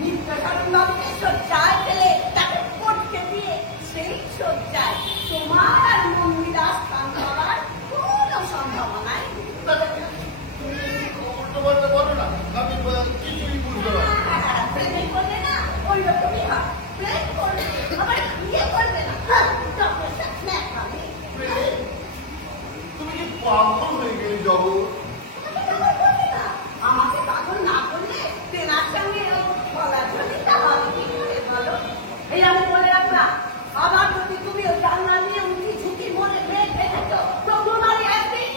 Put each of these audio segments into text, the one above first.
নিত্য স্মরণ বাবুকে পাগল হয়ে গেলি জগৎ। আমাকে পাগল না করলে তেনার সঙ্গে এই আমি বলে রাখলাম, আবার যদি তুমি ওই জানলা নিয়ে উঠি ঝুঁকি মনে মেঘ দেখেছ তো তোমারই একদিন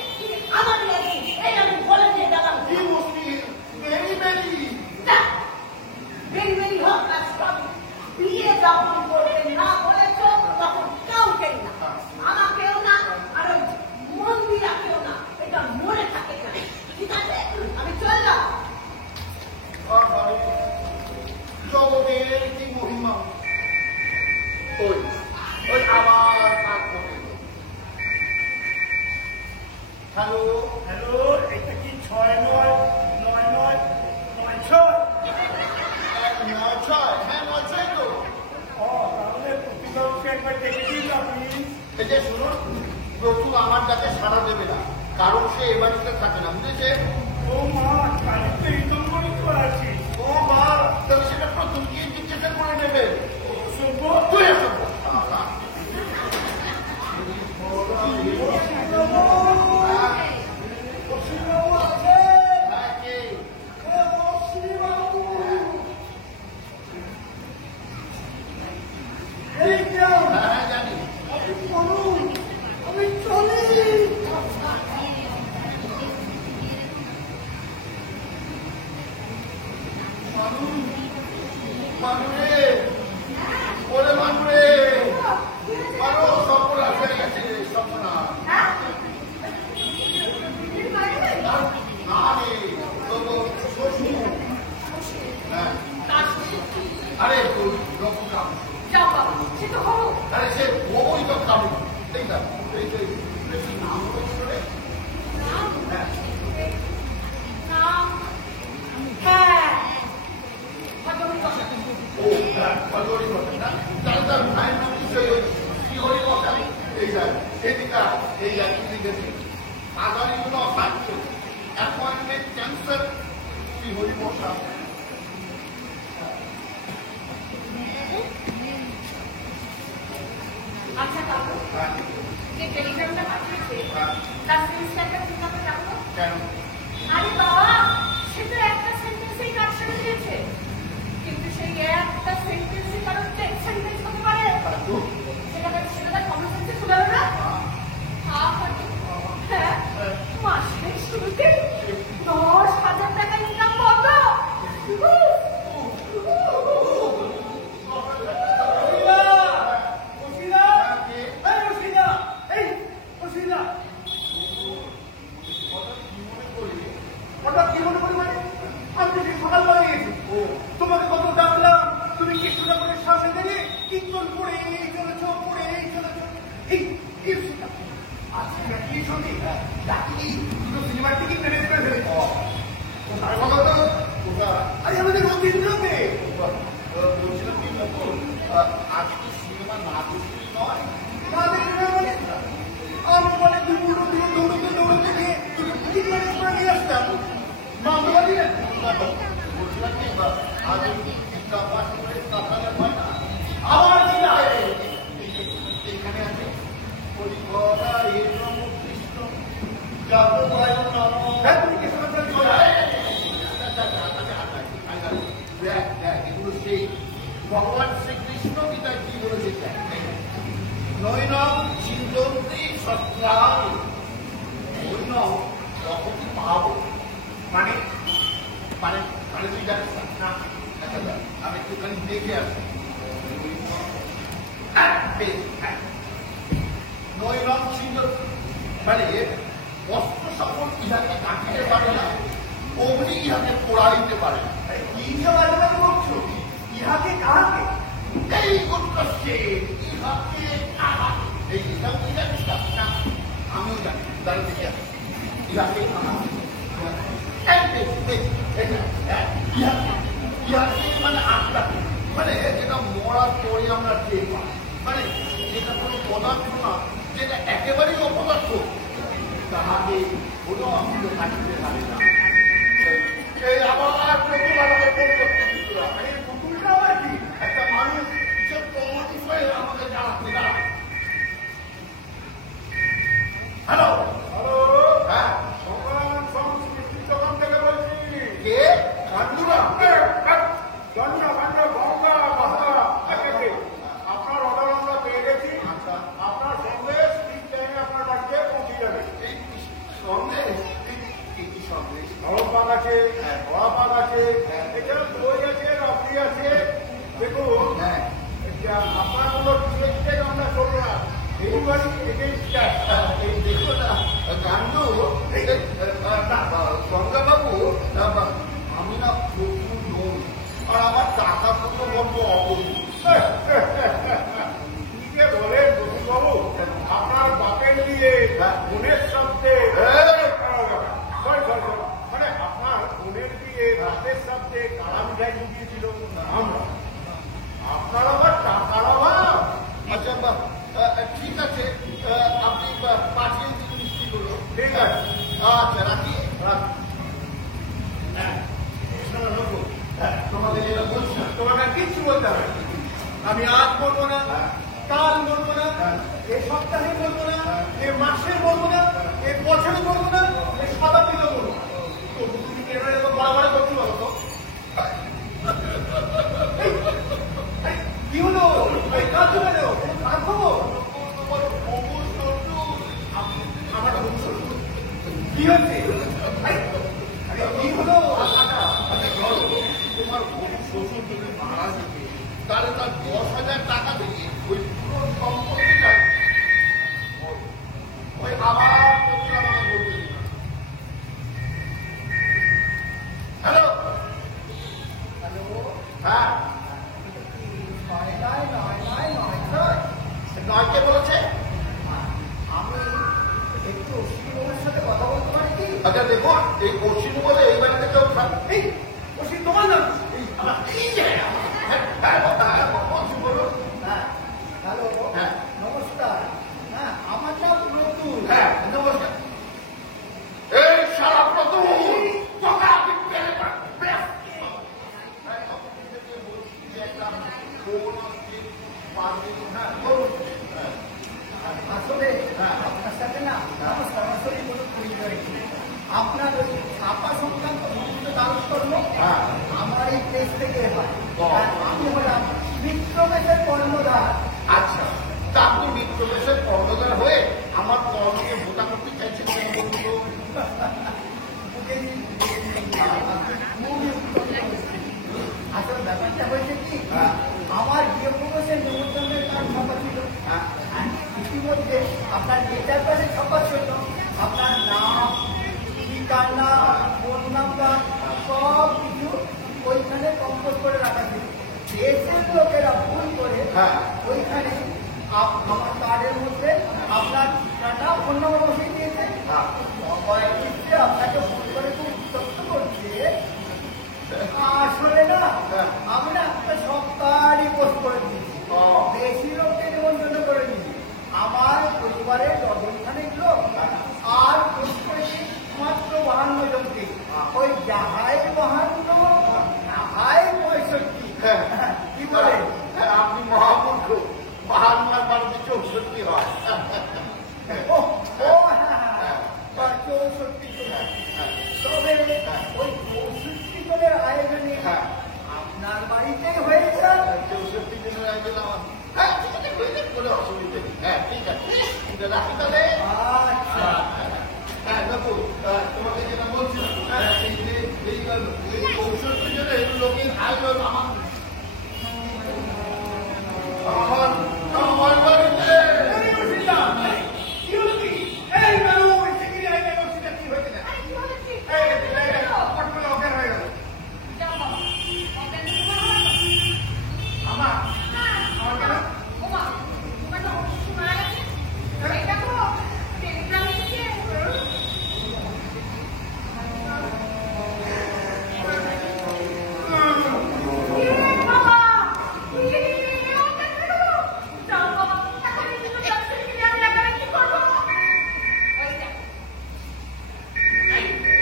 আমারই একদিন, এই আমি বলে দিয়ে গেলাম। কি মুশকিল, বেরি বেরি না, বেরি বেরি হোক না সব বিয়ে যখন করবে না বলেছ তখন কাউকেই না, আমাকেও না আর ওই মন্দিরাকেও না, এটা মনে থাকে না। ঠিক আছে, আমি চললাম। জগতের কি মহিমা। ওই ওই আবার কাজ করে। হ্যালো হ্যালো, এটা কি 6-9-9-9-9-6? 9-6, হ্যাঁ 9-6 তো। তাহলে প্রতিবাবুকে একবার ডেকে দিন না প্লিজ। এই যে শুনুন, প্রচুর আমার কাছে সাড়া দেবে না, কারণ সে এ বাড়িতে থাকে না, বুঝেছে? ও মা, কালি তো ইতম করে তো আছি। ও মা, তবে সেটা প্রথম গিয়ে জিজ্ঞাসা করে নেবে। শুভ তুই আসো। সারা। অসীমবাবু আছে? হ্যাঁ, কে? অসীমবাবু এই কেউ? হ্যাঁ, হ্যাঁ, জানি। আপনি বলুন, আমি চলি। মানুরে, ওরে মানুরে, মানু সব রাখে গেছে, সব না। না রে, তবু শ্বশুর। হ্যাঁ। আরে তোর রকম কাম। যাও বাবা, সে তো হবো। আরে সে ওই তো কাম। এই না, এই যে বেশি নাম বলছিল রে। হ্যাঁ। হ্যাঁ, ভদ্রমহিলা। ও, হ্যাঁ, ভালোই কথা না। তাহলে তার ভাইয়ের নাম নিশ্চয়ই ওই শ্রীহরি মশাই। এই যায়, এদিকা, এই যায়, লিখেছে। আগামীগুলো হাঁটছে। অ্যাপয়েন্টমেন্ট ক্যান্সেল, শ্রীহরি মশাই। আচ্ছা কাকু, হ্যাঁ, যে টেলিগ্রামটা পাঠিয়েছে হ্যাঁ। তার সেন্সটারটা কিভাবে রাখবো? কেন? আরে বাবা, সে তো একটা সেন্টেন্সেই কাজ সেরে দিয়েছে, কিন্তু সেই একটা সেন্টেন্সই কারণ টেক্সট সেন্টেন্স হতে পারে। সেটা তার কমন সেন্সে খুলে না। হ্যাঁ, মাসের শুরুতে 10,000 টাকা ইনকাম পাবো। হঠাৎ কি মনে করি মানে? আমি যে সকালবেলা গিয়েছি, তোমাকে কত ডাকলাম, তুমি কিছু না করে শ্বাসে দেবে, কীর্তন পড়েই চলেছ, পড়েই চলেছ। এই কি সেটা? আজকে নাকি শুনি ডাকি দুটো সিনেমার টিকিট ম্যানেজ করে ফেলেছ। কোথায় বলো তো? আরে আমাদের রবীন্দ্রতে বলছিলাম কি নতুন, আজকে সিনেমা না দেখলেই নয়। না দেখলে মানে আমি মানে দুপুর দিয়ে দৌড়তে দৌড়তে গিয়ে দুটো টিকিট ম্যানেজ করে নিয়ে আসতাম। মামলা দিলে বলছিলাম কি, আজ গীতা পাঠ করে কাতালে হয় না, আবার এখানে আছে পরিকরা এ নম কৃষ্ণ যাদবায় নম। হ্যাঁ, তুমি কে সময় দেখ দেখ, এগুলো সেই ভগবান শ্রীকৃষ্ণ গীতায় কি বলেছে দেখ। নৈনম চিন্তন্তি সত্রাণি, নৈনম রকমই পাবো। মানে মানে মানে তুই জানিস না? আচ্ছা দেখ, আমি একটুখানি দেখে আসি। নৈনম চিন্তন্তি মানে অস্ত্র সকল ইহাকে কাটিতে পারে না, অগ্নি ইহাকে পোড়াইতে পারে না। কি সব আলোচনা করছো? ইহাকে কাহাকে? এই করছে ইহাকে কাহাকে, এই হিসাব কি জানিস না? আমিও জানি, দাঁড়িয়ে দেখে আসি। ইহাকে কাহাকে, ইহাকে মানে আত্মাকে, মানে যেটা মরার পরে আমরা টের পাই, মানে যেটা কোনো পদার্থ না, যেটা একেবারেই অপদার্থ, তাহাকে কোনো অঙ্গ কাটিতে পারে না। এই আবার নতুন আমাকে ফোন করতে দিচ্ছিল। নতুনটা আবার কি? একটা মানুষ যে তোমার বিষয়ে আমাকে জানাতে দাঁড়ায়। হ্যালো হ্যালো সন্দেশ কি কি সন্দেশ? নরম পাক আছে, ধোয়া পাক আছে, এছাড়া দই আছে, রবড়ি আছে। দেখুন, হ্যাঁ আপনার কোনো টিকিট আমরা করবো না, এইবারই এই দেখো না গান্ডু গঙ্গাবাবু, আমি না প্রচুর লোন আর আমার টাকা কত বলব অবধি। কি বলেন বাবু, আপনার বাপের দিয়ে বোনের শব্দে মানে আপনার বোনের দিয়ে বাপের শব্দে কারা মিঠাই ঢুকিয়েছিল আমরা, আপনার আবার টাকার অভাব। আচ্ছা ঠিক আছে, আপনি পাঠিয়ে দিন মিষ্টিগুলো। ঠিক আছে, আচ্ছা রাখি। তোমাদের যেটা বলছি না, তোমাকে কিচ্ছু বলতে হবে না। আমি আজ বলবো না, কাল বলবো না, এই সপ্তাহে বলবো না, এই মাসে বলবো না, এই বছরে বলবো না, এই শতাব্দীতে বলবো না। তবু তুমি কেন এরকম বারবার করতে পারো তো? কি হলো? কাজ চলে যাও, কাজ হবো আমার কি হচ্ছে? কি হলো? তোমার শ্বশুর যদি মারা যেতে তাহলে তার 10,000 টাকা থেকে ওই পুরো সম্পত্তিটা ওই আবার প্রতি আমাকে বলতে দিন। হ্যালো হ্যাঁ নয়কে বলেছে। আমি একটু অশ্বিনীবাবুর সাথে কথা বলতে পারি কি? আচ্ছা দেখুন, এই অশ্বিনী বলে এই বাড়িতে কেউ থাকে। এই অশ্বিনী তোমার নাম? বলুন। হ্যাঁ, হ্যালো, হ্যাঁ। নমস্কার। হ্যাঁ, আমার নাম নতুন। হ্যাঁ নমস্কার। এই সারা প্রথম আসলে আপনার সাথে না আমার সরাসরি কোনো পরিচয় নেই। আপনার ওই ছাপা সংক্রান্ত সমস্ত কাগজকর্ম হ্যাঁ। আমার এই প্লেস থেকে হয়। ও। আর আমি হলাম বিক্রমেশের কর্ণধার। আচ্ছা, তা আপনি বিপ্রবেশের কর্ণধার হয়ে আমার কর্মকে ভোটা করতে চাইছেন কেন বলুন তো? আসলে ব্যাপারটা হয়েছে কি, হ্যাঁ। আমার গৃহ প্রবেশের নিমন্ত্রণের কাজ ছাপা ছিল। হ্যাঁ। আর ইতিমধ্যে আপনার গেটার কাছে ছাপা ছিল। আপনার নাম, ঠিকানা, ফোন নাম্বার সব কিছু ওইখানে কম্পোজ করে রাখা ছিল। দেশের লোকেরা ভুল করে হ্যাঁ। ওইখানে আমার কার্ডের মধ্যে আপনার ঠিকানা, ফোন নম্বর বসিয়ে দিয়েছে। হ্যাঁ। সবাই নিশ্চয় আপনাকে ফোন করে খুব উত্তপ্ত করছে। আসলে না, আমি না একটা সপ্তাহই পোস্ট করে দিয়েছি। ও। বেশি লোককে নিমন্ত্রণ করে দিয়েছি। আমার পরিবারের ডজনখানেক লোক, আর পোস্ট করেছি মাত্র 52 জনকে। ওই যাহাই 52, তাহাই 65। হ্যাঁ। কি বলে? হ্যাঁ, আপনি মহামূর্খ। 52 আর 52 64 হয়। ও ও হ্যাঁ, 64 জন। তবে ওই 64 জনের আয়োজনে হ্যাঁ। আপনার বাড়িতেই হয়েছে। 64 জনের আয়োজন আমার। হ্যাঁ ঠিক আছে, কোনো অসুবিধা নেই। হ্যাঁ ঠিক আছে, রাখি তাহলে। আচ্ছা, হ্যাঁ দেখো, তোমাকে যেটা বলছিলাম, এই যে এই 64 জনের লোকের আয়োজন আমার বাড়িতে। কি হলো কি? এই কেন ওই চিঠি আই কেন সেটা কি হয়েছে না? এই পটল অজ্ঞান হয়ে গেল। আমার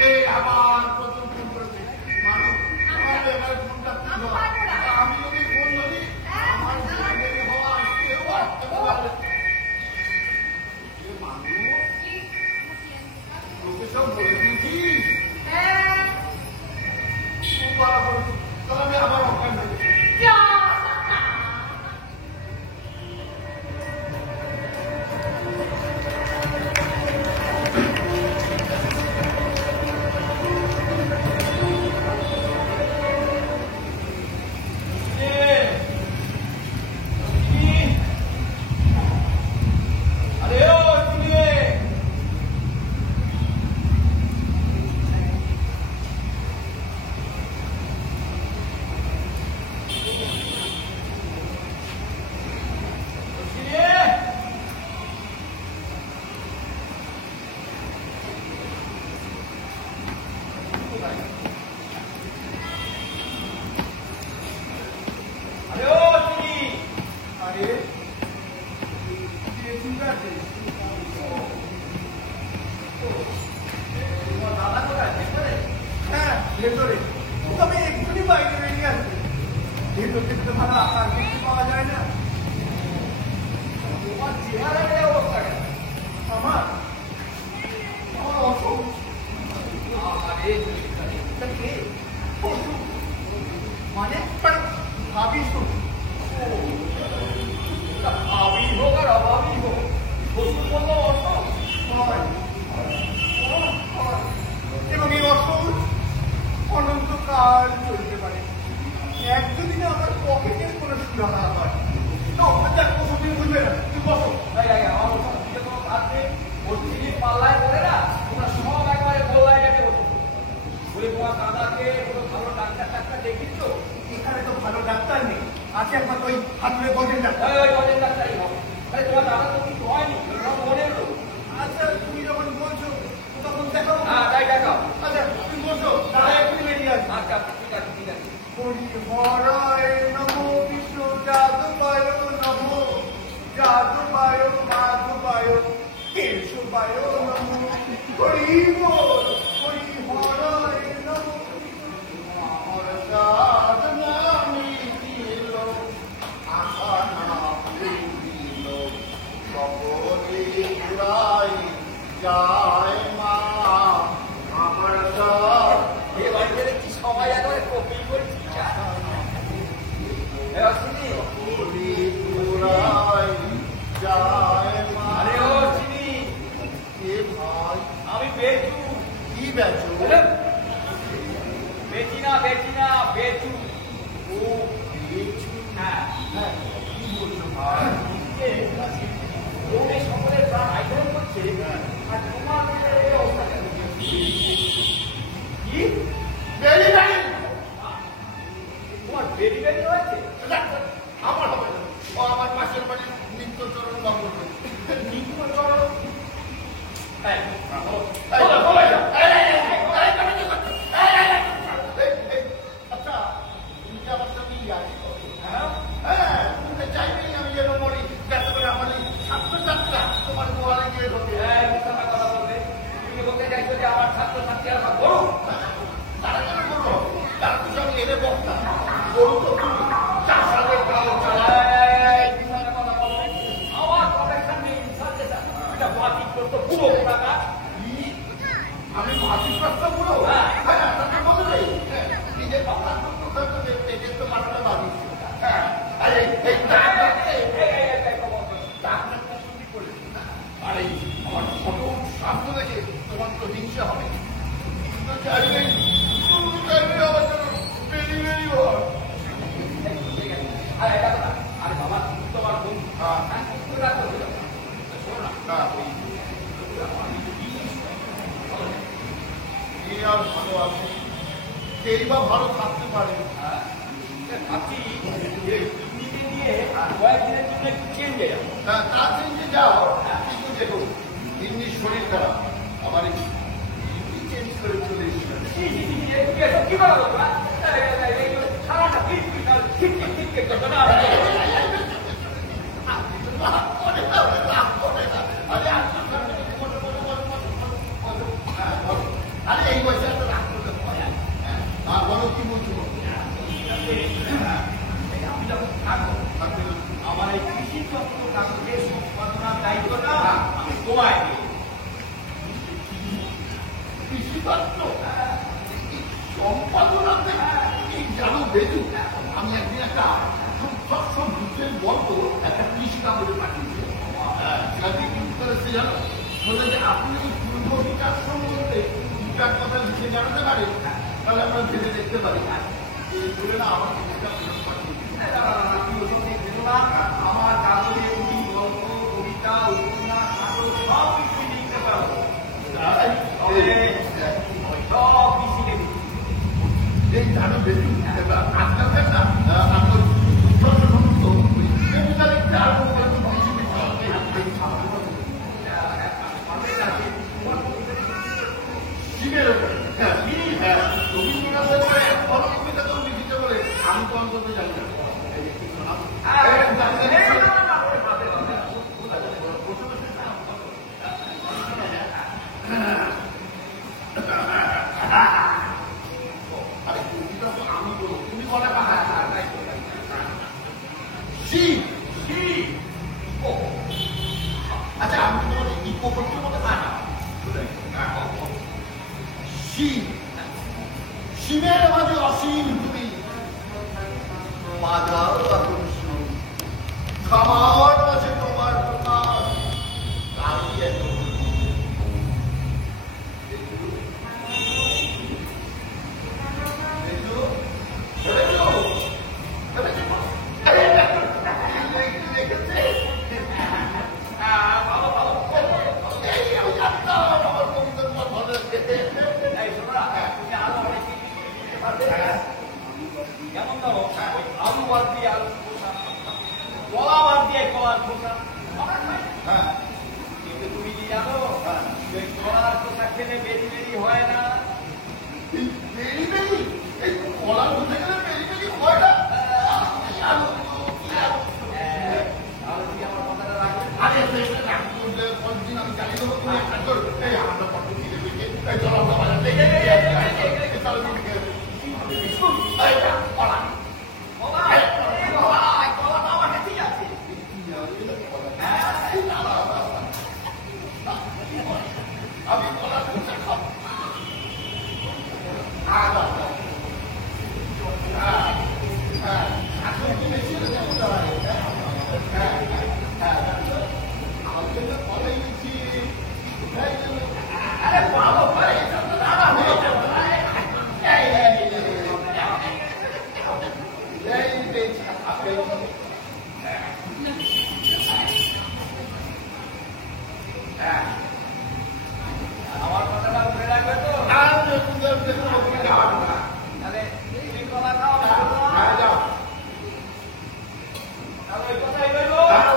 এই আবার প্রথম ফোন করেছে মানুষ। আমাকে এবারে ফোনটা দিল। আমি যদি ফোন ধরি আমার জীবনে হওয়া কেউ আসতে পারবে। মানুষ লোকে সব বলে দিয়েছিস। খুব ভালো করেছিস। তাহলে আমি আবার অজ্ঞান হয়ে গেছি। ভেতরে, তবে এক্ষুনি বাইরে বেরিয়ে আসবে। ভেতর থেকে ভালো আকার দেখতে পাওয়া যায় না। তোমার চেহারার এই অবস্থা কেন? আমার অসুখ। আরে এটা কে? অসুখ মানে ভাবিস তো। ভাবি হোক আর অভাবী হোক, শ্বশুর বললো অসুখ। হয়। এবং এই অসুখ অনন্তকাল চলতে পারে। এক দুদিনে আমার পকেটের কোনো সুরাহা হয়। তো দেখ তুমি বুঝবে না, তুই বসো। আমার ওসব দিকে কোনো কাজ নেই। ওর চিনি পাল্লায় পড়ে না, তোমরা সব একবারে গোল্লায় গেছে বসো। বলে তোমার দাদাকে কোনো ভালো ডাক্তার দেখিস তো? এখানে তো ভালো ডাক্তার নেই, আছে একমাত্র ওই হাতুড়ে গজের ডাক্তার। ওই গজের ডাক্তারই হবে। আরে তোমার দাদা তো কিছু হয়নি, সব মনে হলো। আচ্ছা তুমি যখন বলছো তখন দেখাও। হ্যাঁ তাই দেখাও। আচ্ছা তুমি বসো, দাদা এক্ষুনি বেরিয়ে আসবে। আচ্ছা ঠিক আছে ঠিক আছে। হরি হরায় নমো বিষ্ণু যাদবায় নমো যাদবায় মাধবায় কেশবায় নমো হরি বল হরি হরায় নমো। আমার সাধনা মিটিল, আশা না মিটিল, সকলে ঘুরাই যায় মা। আমার এ বাড়িতে কি সবাই একবারে কপি করছি। আরে ও চিনি, আমি বেচু। কি বেচু? বেচি না বেচু। ও বেচু? হ্যাঁ। কি বলছো ভাই? ওই সকলের প্রাণ আইগ্রহণ করছে, আর তোমার এই অবস্থা কেন? কি বেরি বেরি? তোমার বেরি বেরি হয়েছে? আমার হবে না, ও আমার পাশের বাড়ির নিত্যচরণ বাবু। নিত্যচরণ? আচ্ছা তুমি কি আমার সঙ্গে ইয়ারি করো? হ্যাঁ তুমি চাইবেই আমি যেন মরি, যাতে করে আমার এই ছাত্রছাত্রীরা তোমার গোয়ালে গিয়ে ঢোকে। কথা বলবে, তুমি বলতে চাইছো যে আমার ছাত্রছাত্রীরা সব গরু? তারা কেন গরু? তারা তো সব এনে বক্তা। গরু তো তুমি, চার সাথে গাও চালায়। কথা বলবে, আমার প্রফেশন নেই, এটা বাতিগ্রস্ত পুরো টাকা। আমি বাতিগ্রস্ত পুরো? হ্যাঁ তাকে বলবে নিজের কথা পেটের তো মাথাটা বাঁধিস। হ্যাঁ আরে আরে আমার ছোট স্বাস্থ্য দেখে তোমার তো হিংসা হবে। চাইবে আমার জন্য বেরি বেরি হয়। আরে বাবা তোমার বোন আর ভালো আছে, কেই বা ভালো থাকতে পারে। ভাবছি নিজে নিয়ে কয়েকদিনের জন্য একটু চেঞ্জে যাবো। তা চেঞ্জে যাও, কিন্তু দেখো এমনি শরীর খারাপ, আমার চেঞ্জ করে চলে এসেছিল। কি বলো সারাটা ঠিক আরে এই বয়সে একটা রাগ করতে হয়। বলো কি বলছো? আমি যখন থাকবো আমার এই কৃষি তত্ত্ব কাগজের সম্পাদনার দায়িত্বটা আমি তোমায় দিই। কৃষি তত্ত্ব সম্পাদনাতে জানো বেজু, আমি একদিন একটা সব দুধের গল্প একটা কৃষি কাগজে পাঠিয়েছি। সে জানো বলে যে আপনি যদি পূর্ব বিকাশ সম্বন্ধে দুটার কথা লিখে জানাতে পারেন, তাহলে আমরা ভেবে দেখতে পারি। বলে না আমার আমার কাগজে তুমি গল্প, কবিতা, উপন্যাস, নাটক সব কিছু লিখতে পারো। সব কিছু এই জানো বেশি আজকালকার না আপনার সমস্ত কবিতা লিখতে আরম্ভ করে শিবের উপরে রবীন্দ্রনাথের উপরে বড় কবিতা তো লিখিতে বলে আমি তো অন্তত জানি না। শিব, শিবের মাঝে অসীম তুমি, বাজাও তখন সুর, খামার মাঝে তোমার প্রকাশ, কাঁদিয়ে কেমন ধরো আলু বাদ দিয়ে আলু খোসা, কলা বাদ দিয়ে কলার খোসা। হ্যাঁ, কিন্তু তুমি কি জানো যে কলার খোসা খেলে বেরি বেরি হয় না? বেরি বেরি, এই কলা বলতে গেলে বেরি বেরি হয় না। তাহলে কি আমার কথাটা রাখবে? আরে কতদিন আমি চালিয়ে দেবো, তুমি একটা করো। এই আমরা কত দিকে বেরিয়ে, এই চলো আমরা বাজার থেকে কলা কলা কলাটা আমার কাছেই আছে। আমি কলা খোসা খাবো। এখন তুমি ছেড়ে দেবো আমার জন্য কলাই দিচ্ছি। আরে বাবা ভাই, দাদা হয়ে যাবো। আমার কথাটা মনে রাখবে তো? তাহলে তুমি কলা খাও, তাহলে ওই কথাই বলবো। হ্যাঁ,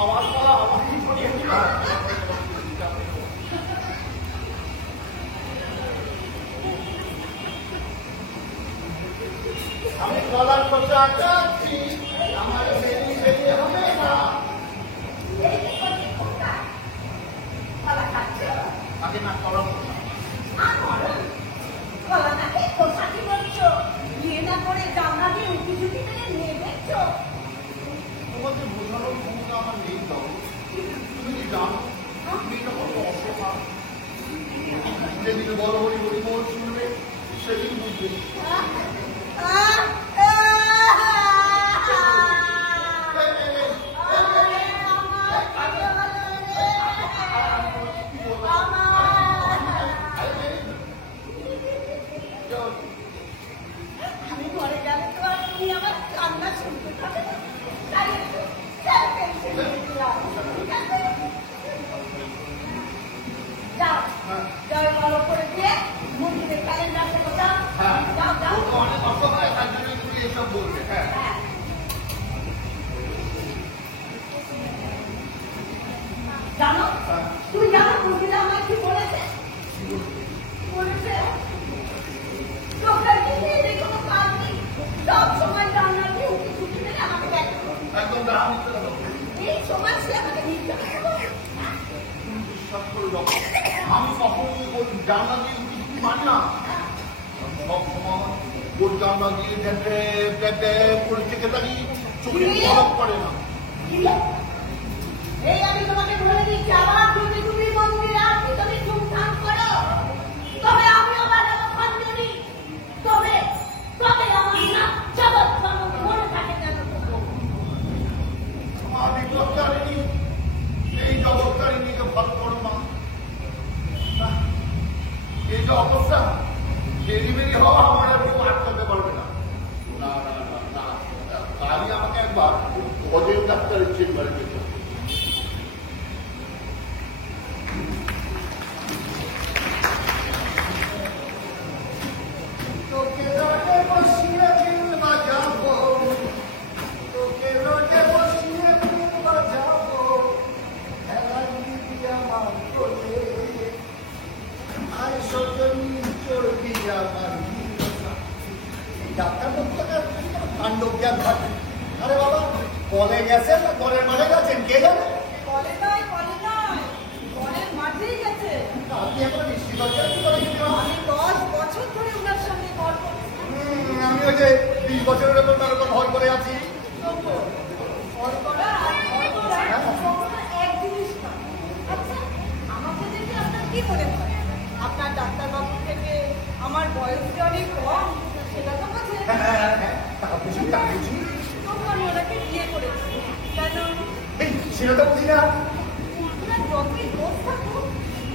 আমার কলা আমাকেই ছড়িয়ে দিবা। আমি কলার খোসা খাচ্ছি, আমার বেরি বেরি হবে না। কলা খাচ্ছে আগে না কলার খোসা। কলা নাকি খোসা কি বলছো? বিয়ে না করে জামা দিয়ে উঁকি ঝুঁকি মেরে নিয়ে দেখছো? তোমাকে বোঝানোর ক্ষমতা আমার নেই দাও। তুমি কি জানো মেয়েটা কত অসহায়? যেদিন বড় হরি হরিমোহন শুনবে সেদিন বুঝবে। আমি ঘরে গেলে তো আর তুমি আমার কান্না শুনতে পাবে না। তাই একটু self-esteem দিলাম। ঠিক আছে? যাও, যাও ভালো করে দিয়ে মন্দিরের ক্যালেন্ডারটা গোছাও। হ্যাঁ, যাও, যাও। ওকে অনেক অসহায়, তার জন্য তুমি এসব বলবে। হ্যাঁ, হ্যাঁ। জানো তুমি জানো মন্দিরে আমায় কি বলেছে? বলেছে তোমরা কি কোনো কাজ নেই, সব সময় রান্না দিয়ে উঠে ছুটি মেরে আমাকে দেখো। একদম রাম মিত্র এই সময় সে আমাকে নিতে বিশ্বাস করে দাও, আমি কখনোই ওর জানলা দিয়ে উঠি ছুটি মানি না। সব সময় ওর জানলা দিয়ে করে থেকে থাকি, চোখে পলক পড়ে না। এই আমি তোমাকে বলে দিচ্ছি, আবার যদি তুমি মন্দিরে আসি তুমি ধুমধাম করো, তবে আমি আবার আমার করি, তবে তবে আমার না জগৎ মনে থাকে যেন। আমার বিপ্লবকারিণী, এই জগৎকারিণীকে ভালো করো না। এই যে অবস্থা, ডেলিভারি হওয়া আমার আর কেউ আটকাতে পারবে না। না না না না, তাই আমাকে একবার অজয় ডাক্তারের চেম্বারে যেতে হবে। তোকে রোডে বসিয়ে দিন বাজাবো, তোকে রোডে বসিয়ে দিন বাজাবো, খেলার দিদি আমার কোলে, আয় সজনী চর্বি আমার ডাক্তার কাণ্ডব জ্ঞান থাকে। আরে বাবা, কলে গেছেন না কলের মাঠে গেছেন কে জানে? কলে নয়, কলের মাঠেই গেছে। আপনি এখন মিষ্টি দরকার কি করে গেছেন? আমি 10 বছর ধরে ওনার সঙ্গে গল্প। আমি ওই যে 20 বছরের উপর তার উপর ভর করে আছি। শর্করা আর শর্করা কখনো এক জিনিস না। আচ্ছা, আমাকে দেখে আপনার কি মনে হয়? আপনার ডাক্তারবাবু থেকে আমার বয়স যে অনেক কম সেটা তো বোঝে। তা বুঝি, তা বুঝি। তবু আমি ওনাকে বিয়ে করেছি। কেন? এই, সেটা তো বুঝি না। ওনার যতই দোষ থাকুক,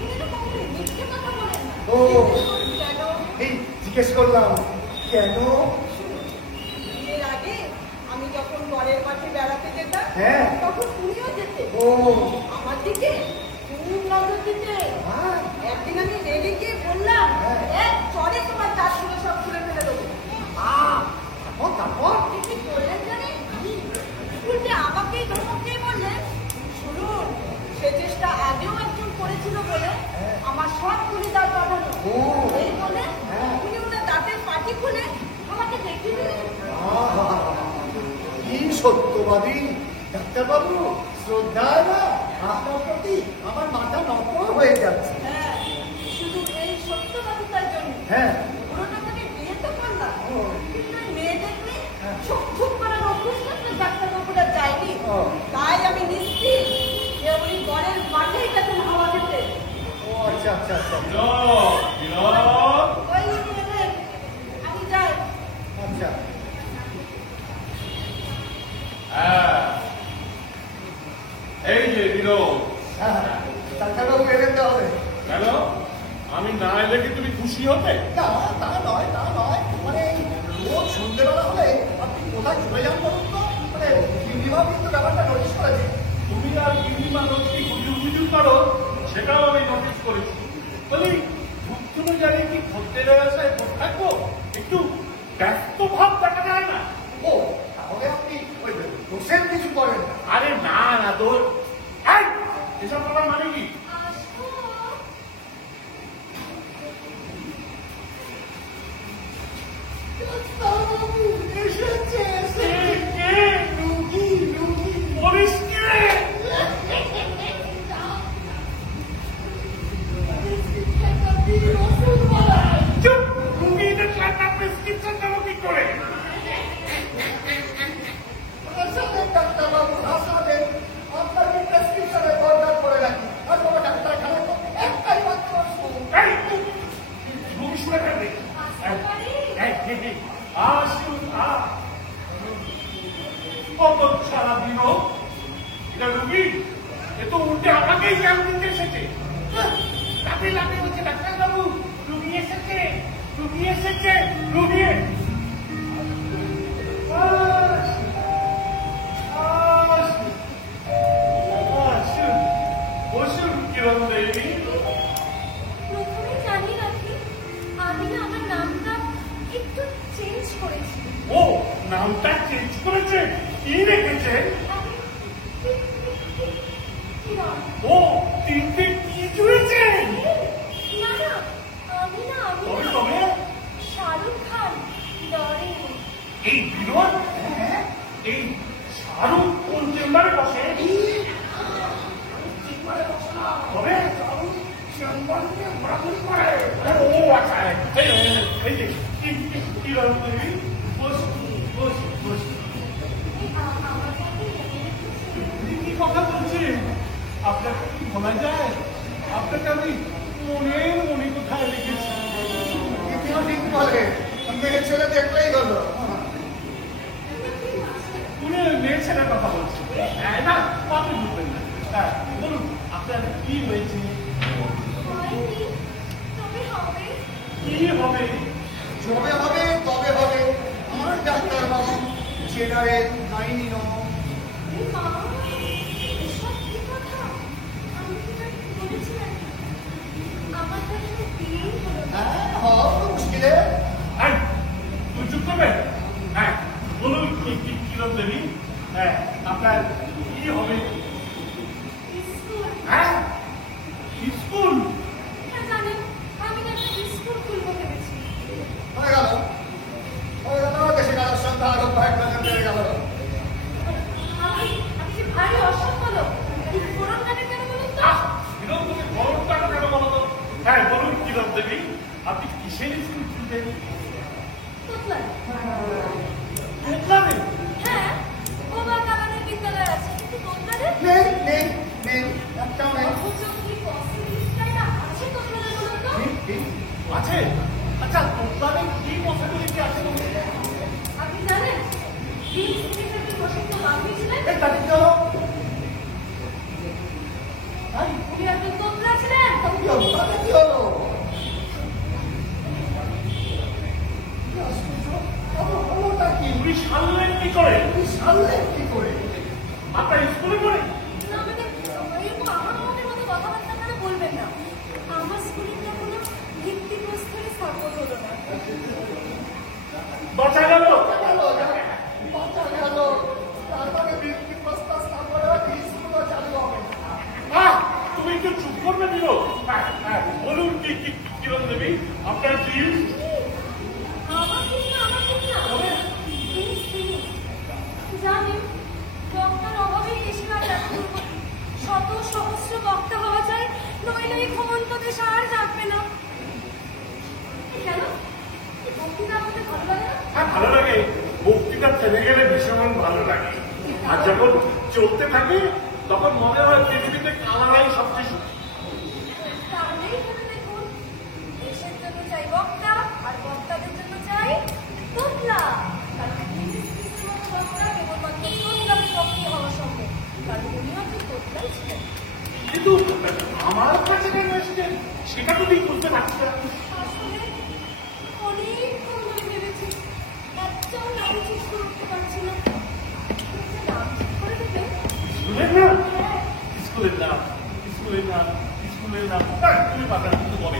উনি তো কখনো মিথ্যে কথা বলেন না। ও। কেন? এই, জিজ্ঞেস করলাম কেন? এর আগে আমি যখন ঘরের মাঠে বেড়াতে যেতাম, হ্যাঁ। তখন উনিও যেতেন। ও, আমার দিকে খুব নজর দিতে। হ্যাঁ। একদিন আমি রেগে গিয়ে বললাম, এক চড়ে তোমার দাঁতগুলো সব খুলে ফেলে দেবো। তারপর আপনি কি করলেন জানেন? উল্টে আমাকেই ধমক দিয়ে বললেন, শুনুন, সে চেষ্টা আগেও একজন করেছিল বলে আমার সবগুলি দাঁত বাঁধানো। ও। এই বলে হ্যাঁ। উনি ওনার দাঁতের পাটি খুলে আমাকে দেখিয়ে দিলেন। আহা, কি সত্যবাদী ডাক্তারবাবু, শ্রদ্ধা না আপনার প্রতি আমার মাথা নত হয়ে যাচ্ছে। হ্যাঁ, শুধু এই সত্যবাদিতার জন্য হ্যাঁ। পুরোটা আমাকে বিয়ে তো করলাম। ও। কিন্তু ওই মেয়ে দেখলে হ্যাঁ। চোখ চোখ করার অভ্যস্ত আপনার ডাক্তারবাবুরা যায়নি। ও। তাই আমি নিশ্চিত যে উনি ঘরের মাঠেই গেছেন হাওয়া খেতে। ও আচ্ছা আচ্ছা আচ্ছা ওই উনি এলেন, আমি যাই। আচ্ছা। এই যে বিনোদ, হ্যাঁ, ডাক্তারবাবু এলেন তাহলে? কেন আমি না এলে কি তুমি খুশি হতে? না, তা নয়, তা নয়। মানে রোজ সন্ধ্যেবেলা হলে আপনি কোথায় চলে যান বলুন তো? মানে গিন্নিমাও কিন্তু ব্যাপারটা নোটিস করেছে। তুমি আর গিন্নিমা লোকটি হুজুর করো, সেটাও আমি নোটিস করেছি। বলি ধূপধুনো জ্বালিয়ে কি খদ্দের আশায় বসে থাকবো? একটু ব্যস্ত ভাব দেখা যায় না? ও, তাহলে আপনি ওই দোষের কিছু করেন না। আরে না না তোর এসব বলার মানে কি? ডাক্তারবাবু এসেছে, এসেছে। কে? রুগী, রুগী। বলিস কি রে? চুপ! রুগী দেখলাম না, প্রেসক্রিপশন দেবো কি করে? হাসালেন ডাক্তারবাবু, হাসালেন। আপনাকে প্রেসক্রিপশনে দরকার করে রাখি। আর কোনো ডাক্তারখানায় তো একটাই মাত্র ওষুধ। এই, রুগী শুনে ফেলবে। আসুন, কত সারা দিন এটা রুগী, এ তো উল্টে আমাকেই জ্ঞান দিতে এসেছে। লাফিয়ে লাফিয়ে বলছে, ডাক্তারবাবু রুগী এসেছে, রুগী এসেছে, রুগী। আসুন, বসুন কিরণ দেবী। প্রথমে জানি রাখি, আমি না আমার নামটা একটু চেঞ্জ করেছি। ও নামটা চেঞ্জ করেছে, কি রেখেছে? ও তিনটে কি জুড়েছে? না না, আমি না, তবে তবে শাহরুখ খান ডরে। এই বিনোদ, এই শাহরুখ কোন চেম্বারে বসে? তবে ও আচ্ছা, এই যে কি রকম বস বস বস। কি কথা বলছেন? আপনাকে কি বলা যায়? আপনাকে আমি মনে কোথায় রেখেছি? ইতিও ঠিক বলে, মেয়ে ছেলে দেখলেই হলো। উনি মেয়ে ছেলের কথা বলছেন। না আপনি বুঝবেন না। হ্যাঁ বলুন আপনার কি হয়েছে? হয়নি, তবে হবে। কি হবে? যবে হবে তবে হবে। আমার ডাক্তারবাবু জেনারে নাইনি নয়। মা, এসব কি কথা? আমি কি তাকে বলেছিলাম? আমার তো এখনো বিয়েই হলো না। হ্যাঁ, হওয়া তো মুশকিলে। এই, তুই চুপ করবে? হ্যাঁ বলুন কিরম দেবী, হ্যাঁ আপনার কি হবে? স্কুল। হ্যাঁ স্কুল? হ্যাঁ, জানেন, আমি না একটা স্কুল খুলবো ভেবেছি। হয়ে গেল, হয়ে গেল। দেশে কারোর সংখ্যা আরো কয়েক বছর বেড়ে গেল। আমি যে ভারী অসভ্য লোক। এই ফোরন কাটে কেন বলুন তো? কিরম তুমি গরম কাটো কেন বলো তো? হ্যাঁ বলুন কিরম দেবী, আপনি কিসের স্কুল খুলবেন? তোতলার। কোথায়? হ্যাঁ, তাতে কি হলো? উনি একজন তোমরা ছিলেন। তাতে কি হলো? তাতে কি হলো? হলোটা কি? উনি সারলেন কি করে? তুমি সারলেন কি করে? আপনার স্কুলে পড়ে? এরকম আমার মনের মতো কথাবার্তা আপনারা বলবেন না। আমার স্কুলের তো কোনো ভিত্তিপ্রস্তরে স্থাপন হলো না। বাঁচা গেল। বাঁচা গেল। তার মানে ভিত্তিপ্রস্তর স্থাপন হলে স্কুলও চালু হবে। তুমি একটু চুপ করবে দিল। বলুন কি কিরণ দেবী আপনার ড্রিম? আমার ঠিক না, আমার ঠিক না। তিনি জানেন বক্তার অভাবেই দেশের আর শত সহস্র বক্তা হওয়া যায়, নইলে এই ঘুমন্ত দেশ আর জাগবে না। কেন বক্তৃতা আমাদের ভালো লাগে না? হ্যাঁ, ভালো লাগে। বক্তৃতা থেমে গেলে ভীষণ ভালো লাগে। আর যখন চলতে থাকে তখন মনে হয় পৃথিবীতে কানারাই সবচেয়ে সুখী। তাহলেই ভেবে দেখুন, দেশের জন্য চাই বক্তা, আর বক্তাদের জন্য চাই তোতলা। কারণ ইংলিশ মতো বক্তা কেবলমাত্র তোতলার পক্ষে হওয়া সম্ভব। কারণ উনিও তো তোতলাই ছিলেন। কিন্তু আমার কাছে কেন এসেছেন সেটা তো ঠিক বুঝতে পারছি না। আসলে অনেকক্ষণ ধরে ভেবেছি, একটাও নাম ঠিক করে উঠতে পারছি না। একটা নাম ঠিক করে দেবে? স্কুলের নাম? স্কুলের নাম, স্কুলের নাম, স্কুলের নাম। তুমি পাতা কিন্তু বলে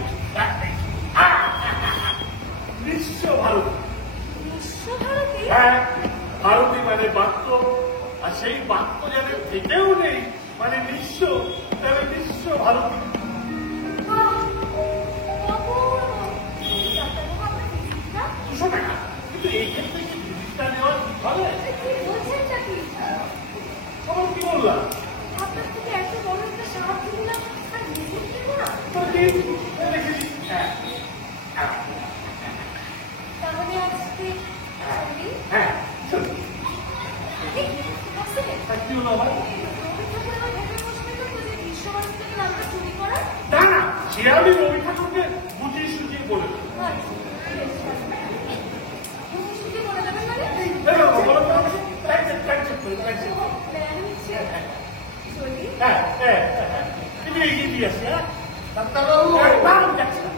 নিঃস্ব ভারতী। বিশ্বভারতী? হ্যাঁ, ভারতী মানে বাক্য, আর সেই বাক্য যাদের থেকেও নেই মানে নিঃস্ব, তাহলে নিঃস্ব ভারতী। বাহ, অপূর্ব। ডাক্তারবাবু, আপনার ফিজিক্সটা? 200 টাকা। কিন্তু এই ক্ষেত্রে কি ফিজিক্সটা নেওয়া ঠিক হবে? কি বলছেনটা কি? তখন কি বললাম? আপনার থেকে এত বড় একটা সাহায্য নিলাম, আর নিজের দেবো না? তো কি দেখেছি? হ্যাঁ, হ্যাঁ, তাহলে আজকে চলি? হ্যাঁ, চলো। এই, আসলে, আর কি হলো আবার? রবি ঠাকুর আমার ভেবে বসবে তো যে বিশ্বভারতী থেকে নামটা চুরি করার? না না, সে আমি রবি ঠাকুরকে বুঝিয়ে সুঝিয়ে বলে দেবো। আচ্ছা, বেশ, তুমি শুধু বলে দেবেন মানে? ও, প্ল্যান হচ্ছে। চলি? তুমি এগিয়ে দিয়ে আসি। হ্যাঁ, ডাক্তারবাবু, দাঁড়ান, যাচ্ছি না।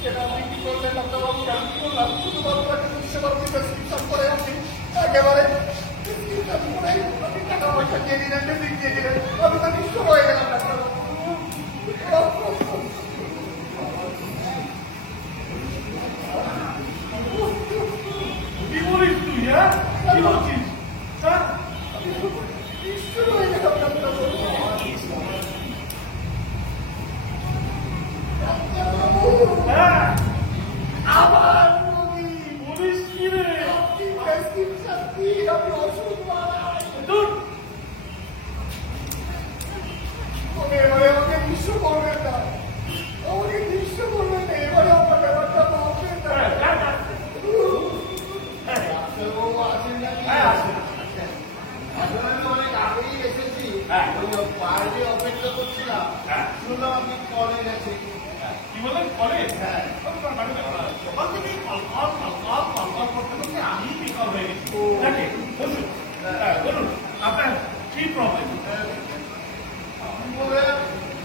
সেটা আপনি কি করলেন ডাক্তারবাবু? আমি কি করলাম? শুধুমাত্র একটা বিশ্বভারতী প্রেসক্রিপশন করে আপনি একেবারে প্রেসক্রিপশন করে আপনি টাকা পয়সা দিয়ে দিলেন, মেডিসিন দিয়ে দিলেন। আমি তো নিঃস্ব হয়ে গেলাম ডাক্তারবাবু। কি বলিস তুই? হ্যাঁ, কি বলছিস? হ্যাঁ, নিঃস্ব হয়ে গেলাম ডাক্তারবাবু। হ্যাঁ, আবার রোগী। বলিস কি রে? আপনি প্রেসক্রিপশন দিন, আপনি ওষুধ বানান। দূর। এবারে আমাকে নিঃস্ব করবেন না, আমাকে নিঃস্ব করবেন না, এবারে আমার ব্যাপারটা ভাববেন না। হ্যাঁ, যা, যা। হ্যাঁ, ডাক্তারবাবু আছেন নাকি? হ্যাঁ, আছে। আসলে আমি অনেক আগেই এসেছি। হ্যাঁ। ওই বাইরে অপেক্ষা করছিলাম। হ্যাঁ। শুনলাম আপনি কলে গেছে। কি বলেন? কলেজ? হ্যাঁ। সকাল থেকেই কল করতে করতে আমি বিকল হয়ে গেছি। দেখে, বলুন। হ্যাঁ, বলুন, আপনার কি প্রবলেম? আমি বলে